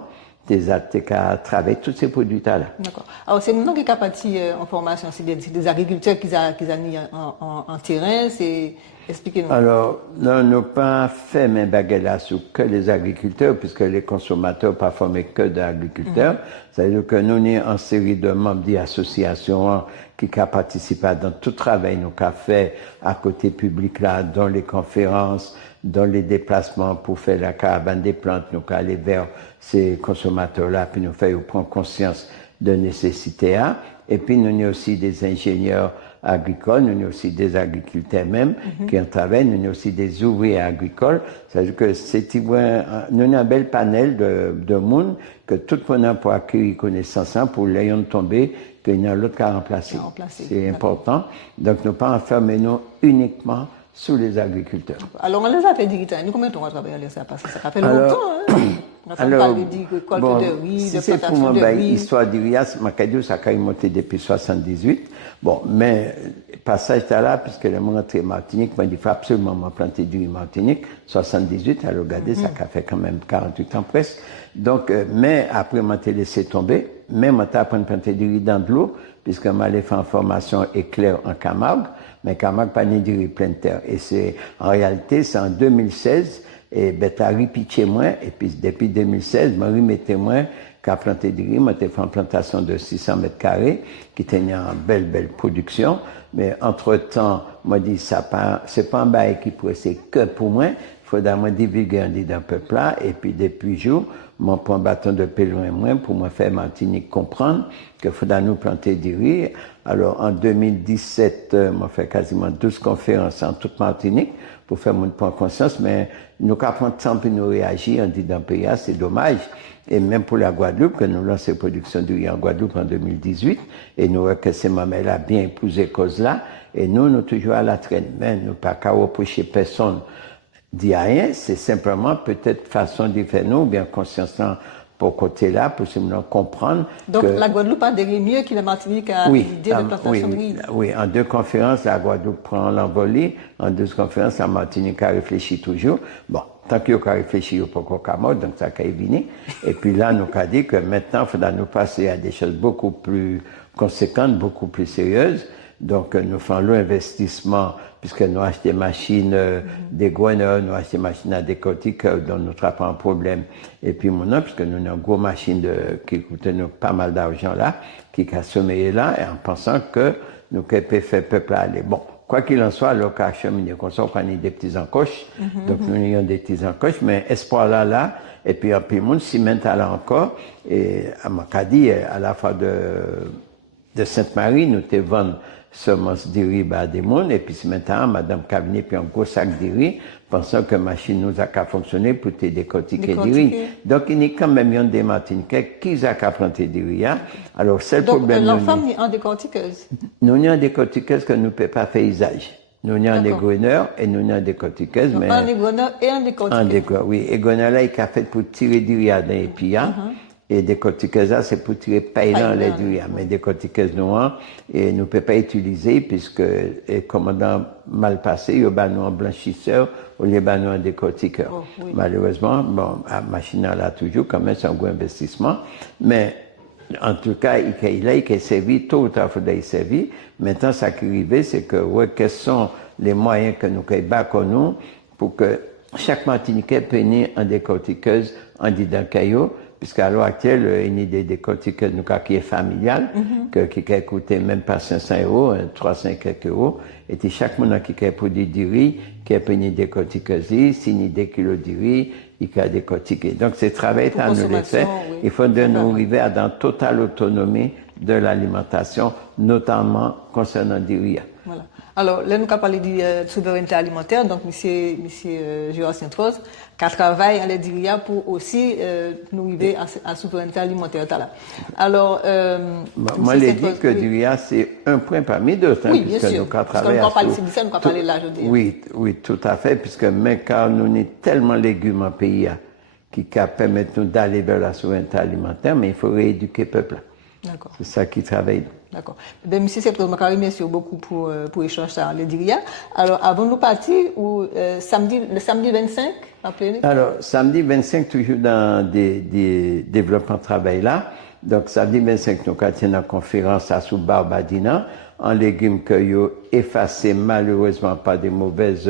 à travailler tous ces produits-là. D'accord. Alors, c'est maintenant qui est parti en formation, c'est des agriculteurs qui ont mis en terrain, c'est... Expliquez-nous. Alors, nous n'avons pas fait mes baguettes là sur que les agriculteurs, puisque les consommateurs ne sont pas formés que d'agriculteurs. C'est-à-dire que nous sommes en série de membres d'associations qui participent dans tout le travail nous avons fait à côté public là, dans les conférences, dans les déplacements pour faire la caravane des plantes, nous allons aller vers ces consommateurs-là, puis nous faire prendre conscience de nécessité. Et puis nous avons aussi des ingénieurs agricoles, nous avons aussi des agriculteurs même qui en travaillent, nous avons aussi des ouvriers agricoles. C'est-à-dire que nous avons un bel panel de monde que tout le monde peut acquérir connaissance pour l'ayant tombé, qu'il y a l'autre qui a remplacé. C'est important. Donc nous ne pas enfermer nous uniquement sous les agriculteurs. Alors on les a fait directement. Nous combien de temps on va travailler ça? Parce que ça fait longtemps. Alors, bon, si c'est pour moi, l'histoire du Rias, ça a monté depuis 78. Bon, mais passage là, puisque le monde entré Martinique, moi, il faut absolument planter du riz Martinique, 78, alors regardez, ça a fait quand même 48 ans presque. Donc, mais après, moi, t'ai laissé tomber, mais moi, t'ai appris à planter du riz dans de l'eau, puisque moi, j'ai fait en formation éclair en Camargue, mais Camargue, pas ni du riz plein de terre. Et c'est, en réalité, c'est en 2016, et ben, t'as ripitché moins, et puis depuis 2016, moi, remettais moins qu'à planter du riz. Moi, j'ai fait une plantation de 600 mètres carrés, qui tenait une belle production. Mais entre-temps, moi, dis, c'est pas un bail qui pourrait, c'est que pour moi. Il faudra moi divulguer un dit d'un peuple là, et puis depuis jour, moi, prends un bâton de pèlerin moins pour me faire Martinique comprendre qu'il faudra nous planter du riz. Alors, en 2017, moi, fait quasiment 12 conférences en toute Martinique pour faire mon point conscience, mais nous avons temps pour nous réagir, on dit dans le pays, c'est dommage. Et même pour la Guadeloupe, que nous lançons la production du riz en Guadeloupe en 2018, et nous voyons que ces mamelles a bien épousé cause là, et nous toujours à la traîne. Mais nous pas qu'à reprocher personne dit rien, c'est simplement peut-être façon de faire nous, ou bien conscience pour côté là, pour simplement comprendre. Donc la Guadeloupe a des mieux que la Martinique a l'idée de plantation de riz. Oui, en 2 conférences, la Guadeloupe prend l'envolée, en 2 conférences, la Martinique a réfléchi toujours. Bon, tant qu'il y a réfléchi, il n'y a pas encore qu'à mort, donc ça a venir. Et puis là, nous avons dit que maintenant, il faudra nous passer à des choses beaucoup plus conséquentes, beaucoup plus sérieuses. Donc, nous faisons l'investissement, puisque nous achetons des machines, des groineurs, nous achetons des machines à décortiquer, dont nous traitons un problème. Et puis maintenant, puisque nous avons une grosse machine qui coûte nous pas mal d'argent là, qui a sommeillé là, et en pensant que nous pouvons faire peuple aller. Bon, quoi qu'il en soit, le cas cheminer comme ça, on a des petits encoches. Donc, nous avons des petits encoches, mais espoir là, et puis, le monde s'y met là encore. Et, à Macadi, à la fois de Sainte-Marie, nous te vendons semences de riz à des mondes, et puis maintenant, Madame Cabinet, puis un gros sac de riz, pensant que la machine nous a qu'à fonctionner pour te décortiquer du riz. Donc, il y a quand même un des Martiniquais qui a qu'à planter du riz. Alors, c'est le problème. Donc, l'enfant est en décortiqueuse? Nous avons une décortiqueuse que nous ne pouvons pas faire usage. Nous avons un égreneur et nous avons une décortiqueuse. Donc, un égreneur et un décortiqueur. Oui, égreneur là, il est fait pour tirer du riz dans les pillards. Et décortiqueuse, c'est pour tirer paille dans les duriers. Mais décortiqueuse noire, et nous ne pouvons pas utiliser puisque le commandant mal passé, il y a un blanchisseur au lieu d'un décortiqueur. Oh, oui. Malheureusement, bon, la machine là toujours, quand même, c'est un gros investissement. Mais en tout cas, il a servi, tôt ou tard, il faudrait y servir. Maintenant, ce qui arrive, c'est que, ouais, quels sont les moyens que nous avons pour que chaque Martiniquais puisse venir en décortiqueuse en disant caillot, puisqu'à l'heure actuelle, il y a des décortiqueuses qui est familiale, qui a coûté même pas 500 €, 300 quelques euros, et chaque monde qui a produit du riz, qui a payé des décortiqueuses, s'il y a des kilos de riz, il a décortiqué. Donc, ce travail, nous le fait. Oui. Il faut de nous arriver à dans totale autonomie de l'alimentation, notamment concernant du riz. Voilà. Alors, là, nous avons parlé de souveraineté alimentaire, donc, M. Gérard Sainte-Rose, qui travaille en l'EDIRIA pour aussi nous arriver à la souveraineté alimentaire. Alors, moi, je dis que l'EDIRIA, c'est un point parmi d'autres. Oui, bien sûr. Parce qu'on ne peut pas parler de ça, nous ne parler là, je veux dire. Oui, oui, tout à fait, puisque même quand nous avons tellement de légumes en pays qui permettent nous d'aller vers la souveraineté alimentaire, mais il faut rééduquer le peuple. D'accord. C'est ça qui travaille. D'accord. Ben, M. Septose, je vous remercie beaucoup pour échanger ça en l'EDIRIA. Alors, avant de nous partir, le samedi 25, rappelez-nous. Alors, samedi 25, toujours dans des développements de travail là. Donc, samedi 25, nous avons une conférence à sous Barbadina, en légumes que vous effacez malheureusement par des mauvaises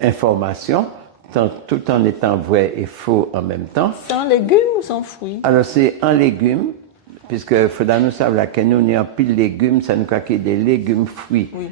informations, tout en étant vrai et faux en même temps. C'est en légumes ou sans fruits? Alors, c'est en légumes. Puisque faudra nous savoir que nous avons pile de légumes, ça nous crée des légumes fruits. Oui.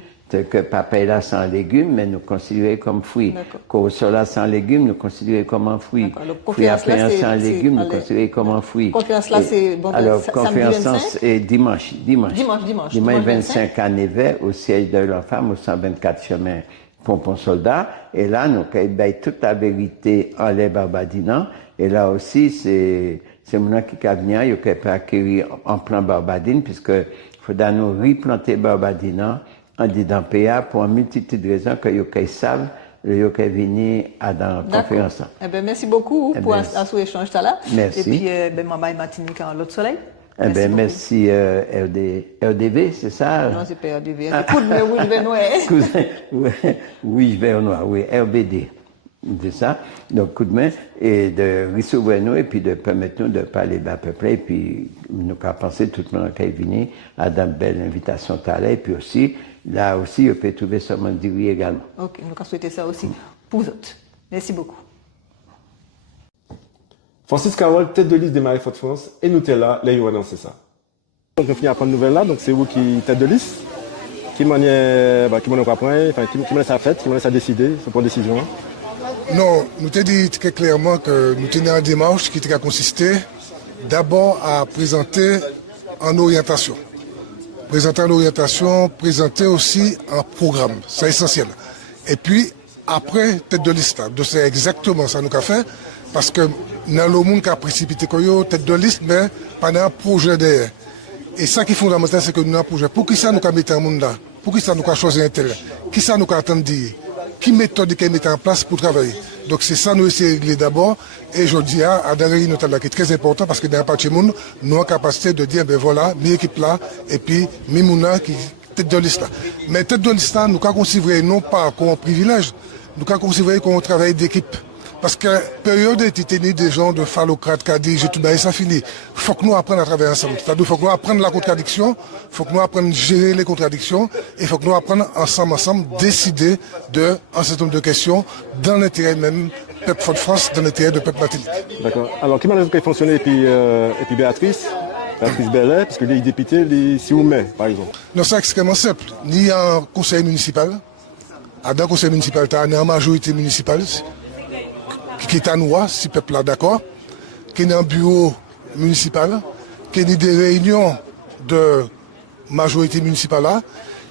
Que papaye là sans légumes, mais nous considérons comme fruits. Corosola sans légumes, nous considérons comme un fruit. Fruit à pain sans légumes, nous considérons comme un fruit. Conférence là, c'est bon. Alors, conférence est dimanche 25 à Nevers, au siège de l'Enfant, au 124 chemin Pompon Soldat. Et là, nous avons toute la vérité en les Barbadinans. Et là aussi, c'est mon qui a venu, il peut acquérir en plan Barbadine, puisque il faudra nous replanter Barbadina en disant PA pour une multitude de raisons que vous savent, vous venir à la conférence. Eh ben, merci beaucoup pour ce échange là. Merci. Et puis, Maman Martinique en l'autre soleil. Eh ben, merci RDV, c'est ça? Non, c'est pas RDV. C'est coup de main, oui, je vais noir. Oui, je vais noir, oui, RBD. C'est ça. Donc, coup de main, et de recevoir nous, et puis de permettre nous de parler bas peuple, et puis nous avons pensé tout le monde qui est venu à une belle invitation et puis aussi, là aussi, on peut trouver seulement du riz également. Ok, nous avons souhaité ça aussi pour vous autres. Merci beaucoup. Francis Carole, tête de liste des Marie Forte France, et Nutella, là, il va annoncer ça. Donc, je finis à prendre une nouvelle là, donc c'est vous qui tête de liste, qui m'en apprend, enfin, qui me laisse à fête, qui me laisse à décider, c'est pour décision. Non, nous t'ai dit très clairement que nous tenions une démarche qui a consisté d'abord à présenter en orientation. Présenter en orientation, présenter aussi un programme, c'est essentiel. Et puis, après, tête de liste, donc c'est exactement ça nous qu'a fait, parce que dans le monde qui a précipité tête de liste, mais pas un projet derrière. Et ça qui est fondamental, c'est que nous avons un projet. Pour qui ça nous a mis un monde là? Pour qui ça nous a choisi un tel? Qui ça nous a attendu dire? Qui méthode qui mettre en place pour travailler. Donc c'est ça nous essayons de régler d'abord. Et je dis à Daréry Notala qui est très important parce que dans la partie monde, nous avons la capacité de dire ben voilà, mi équipe là, et puis Mimouna qui tête de liste là. Mais tête de liste là, nous avons considéré non pas comme un privilège, nous avons considéré comme un travail d'équipe. Parce que la période était des gens de phallocrates qui a dit, j'ai tout baillé, ça finit. Il faut que nous apprenions à travailler ensemble. C'est-à-dire, il faut que nous apprenions la contradiction, il faut que nous apprenions à gérer les contradictions, et il faut que nous apprenions ensemble, décider de un certain nombre de questions dans l'intérêt même peuple Forte France, dans l'intérêt de peuple Martinique. D'accord. Alors, comment est-ce qu'il fonctionne et puis Béatrice Bellet, parce que les députés, si vous met, par exemple? Non, c'est extrêmement simple. Ni un conseil municipal, dans le conseil municipal, il y a une majorité municipale, qui est à nous, si le peuple est d'accord, qui est un bureau municipal, qui est des réunions de majorité municipale là,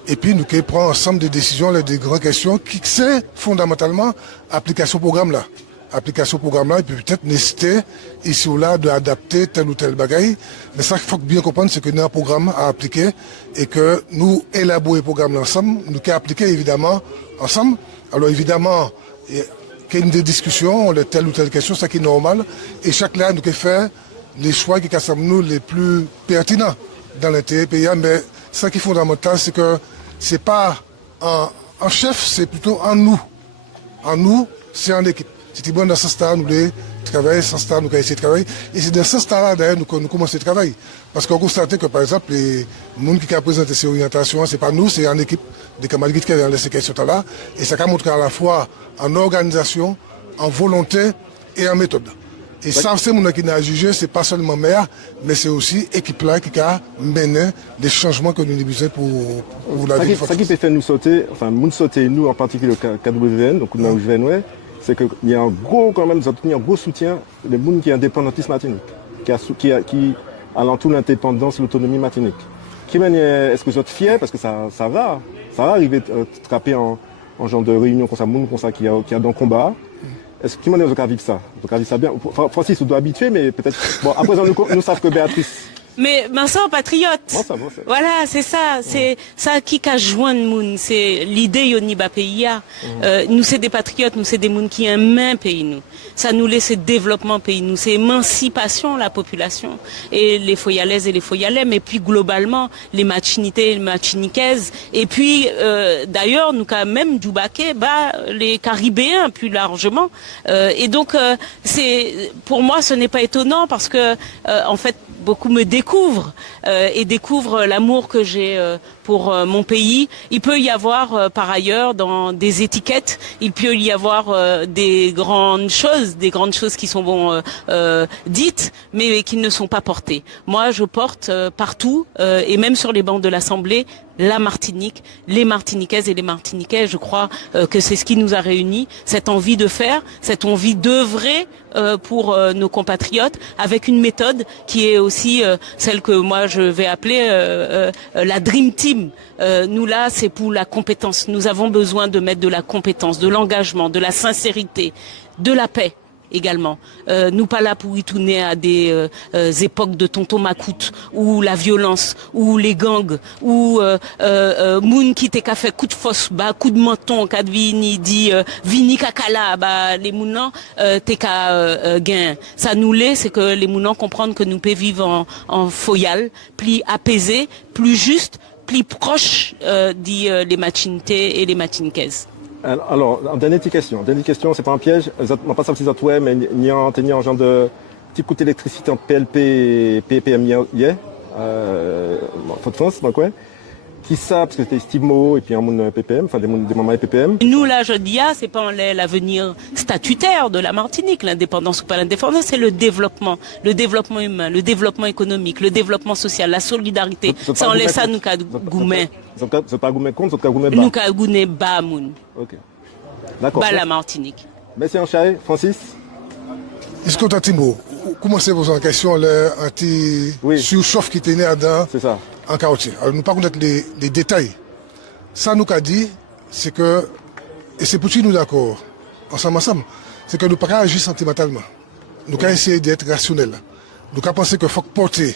et puis nous qui prenons ensemble des décisions, des grandes questions, qui c'est fondamentalement l'application programme là. Application programme là, et puis peut-être nécessiter ici ou là d'adapter tel ou tel bagaille. Mais ça, il faut bien comprendre, c'est que nous avons un programme à appliquer et que nous élaborons le programme ensemble, nous qui appliquer évidemment ensemble. Alors évidemment, qu'il y ait des discussions, telle ou telle question, c'est qui est normal. Et chaque là, nous fait les choix qui semblent nous les plus pertinents dans l'intérêt pays. Mais ce qui est fondamental, c'est que ce n'est pas en chef, c'est plutôt en nous. En nous, c'est en équipe. C'est bon dans ce stade, nous devons travailler, sans stade, nous devons essayer de travailler. Et c'est dans ce stade-là, d'ailleurs, nous commençons à travailler. Parce qu'on constate que, par exemple, les gens qui ont présenté ces orientations, ce n'est pas nous, c'est en équipe, des camarades qui ont laissé ces questions-là. Et ça a montré à la fois en organisation, en volonté et en méthode. Et ça, c'est mon qui n'a jugé, c'est pas seulement maire, mais c'est aussi équipe là qui a mené les changements que nous avons besoin pour la ville. Ce qui peut faire nous sauter, enfin, nous sauter, nous en particulier le KWN, donc nous avons joué, c'est qu'il y a un gros, quand même, un gros soutien des gens qui est indépendantiste Martinique, qui alentour l'indépendance, l'autonomie Martinique. Est-ce que vous êtes fiers? Parce que ça va arriver de trapper en genre de réunion comme ça, qui a dans le combat. Est-ce que vous avez vivre ça? Vous avez vivre ça bien? Francis, vous doit habituer, mais peut-être. Bon, après, nous savons que Béatrice. Mais Vincent, patriote. Bon, ça. Voilà, c'est ça. C'est ça qui a joint le monde. C'est l'idée yoni ba pays. Nous c'est des patriotes, nous c'est des monde qui aiment un pays nous. Ça nous laisse développement pays nous. C'est émancipation la population et les Foyalaises et les Foyalais, mais puis globalement les Machinités et les Machiniquaises. Et puis d'ailleurs nous quand même du Baké, les Caribéens plus largement. Et donc c'est pour moi ce n'est pas étonnant parce que en fait beaucoup me découvrent et découvrent l'amour que j'ai pour mon pays. Il peut y avoir par ailleurs dans des étiquettes, il peut y avoir des grandes choses qui sont dites, mais qui ne sont pas portées. Moi, je porte partout et même sur les bancs de l'Assemblée la Martinique, les Martiniquaises et les Martiniquais. Je crois que c'est ce qui nous a réunis, cette envie de faire, cette envie d'œuvrer pour nos compatriotes avec une méthode qui est aussi celle que moi je vais appeler la Dream Team. Nous là, c'est pour la compétence. Nous avons besoin de mettre de la compétence, de l'engagement, de la sincérité, de la paix également. Nous pas là pour y tourner à des époques de tonton Macoute ou la violence ou les gangs ou moun qui t'es qu'à fait coup de fosse, coup de menton, qu'a vini dit vini kakala, les mounans t'es qu'à gain. Ça nous l'est, c'est que les mounans comprennent que nous pouvons vivre en foyal, plus apaisé, plus juste, plus proche les Machinités et les Machiniquaises. Alors, dernière question, c'est pas un piège. Je ne pas savoir si vous avez, mais il y a un genre de petit coup d'électricité entre PLP et PPM hier, en France, donc ouais. Qui ça, parce que c'était Stimo et puis un monde PPM, enfin des mamans et PPM. Nous, là, je dis, c'est pas l'avenir statutaire de la Martinique, l'indépendance ou pas l'indépendance, c'est le développement humain, le développement économique, le développement social, la solidarité. Ça, on laisse ça, nous, qu'à Goumen. C'est pas Goumen contre, c'est pas Goumen bas. Nous, qu'à Goumen bas, moun. Ok. D'accord. Bas la Martinique. Merci, Anchaï. Francis? Est-ce que tu as Timo, comment c'est vos questions, l'anti-surchauffe qui tenait à dedans? C'est ça. En quartier. Alors, nous ne pouvons pas connaître les détails. Ça, nous qu'a dit, c'est que, et c'est pour qui nous d'accord, ensemble, c'est que nous ne pouvons pas agir sentimentalement. Nous pouvons essayer d'être rationnels. Nous pouvons penser qu'il faut porter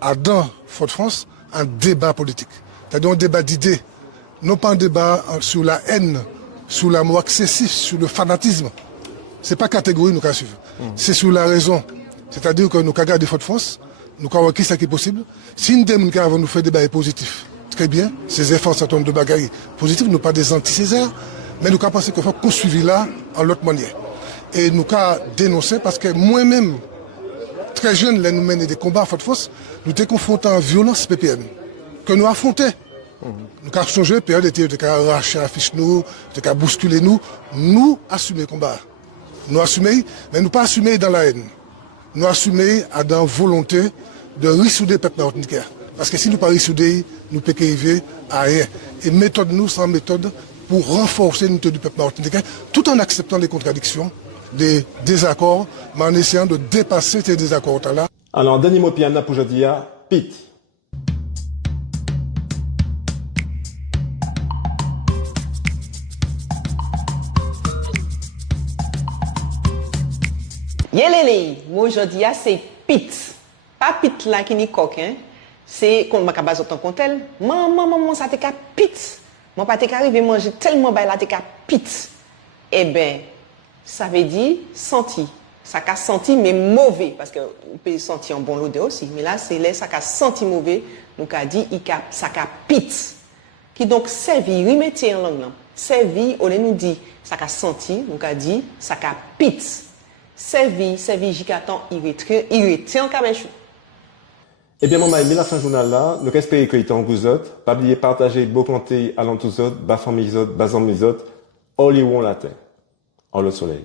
à dans Fort-de-France un débat politique. C'est-à-dire un débat d'idées. Non pas un débat sur la haine, sur l'amour excessif, sur le fanatisme. Ce n'est pas catégorie nous pouvons suivre. C'est sur la raison. C'est-à-dire que nous pouvons garder Fort-de-France. Nous avons qui ce qui est possible. Si nous avons fait des débats positifs, très bien, ces efforts, un certain nombre de bagailles positifs, nous pas des anti-Césaires, mais nous avons pensé qu'il faut construire là en l'autre manière. Et nous avons dénoncé parce que moi-même, très jeune, là, nous menons des combats à Fort-de-France, nous étions confrontés à violence PPM, que nous affrontions. Nous avons changé, PPM était arraché la fiche nous, était bousculer nous assumons le combat. Nous assumons, mais nous pas assumés dans la haine. Nous assumons à dans volonté de rissouder le peuple martiniquais. Parce que si nous ne pas rissouder, nous ne pouvons pas arriver à rien. Et méthode nous, sans méthode, pour renforcer l'unité du peuple martiniquais, tout en acceptant les contradictions, les désaccords, mais en essayant de dépasser ces désaccords-là. Alors, dernier mot piana pour aujourd'hui, Pete. Yélélé, moi aujourd'hui, c'est Pete. Pas Pete là qui n'est coquin. C'est comme ma cabase autant qu'on tel. Maman, ça t'est qu'à Pete. Mon pas t'est arrivé manger tellement bas là t'es qu'à Pete. Eh ben, ça veut dire senti. ça qu'a senti mais mauvais parce que on peut sentir un bon l'odeur aussi, mais là c'est là ça qu'a senti mauvais, nous qu'a dit ça qu'a pit. Qui donc servi remettre en langue là. Servi on nous dit ça qu'a senti, nous qu'a dit ça qu'a pit. Servi jusqu'à irrité en cabechou. Eh bien, maman, mis la fin journal là, nous espérons que il en vous autres, pas oublier partager, beau compter, allant tous autres, bas famille autres, bas amis autres, all you want la terre, all le soleil.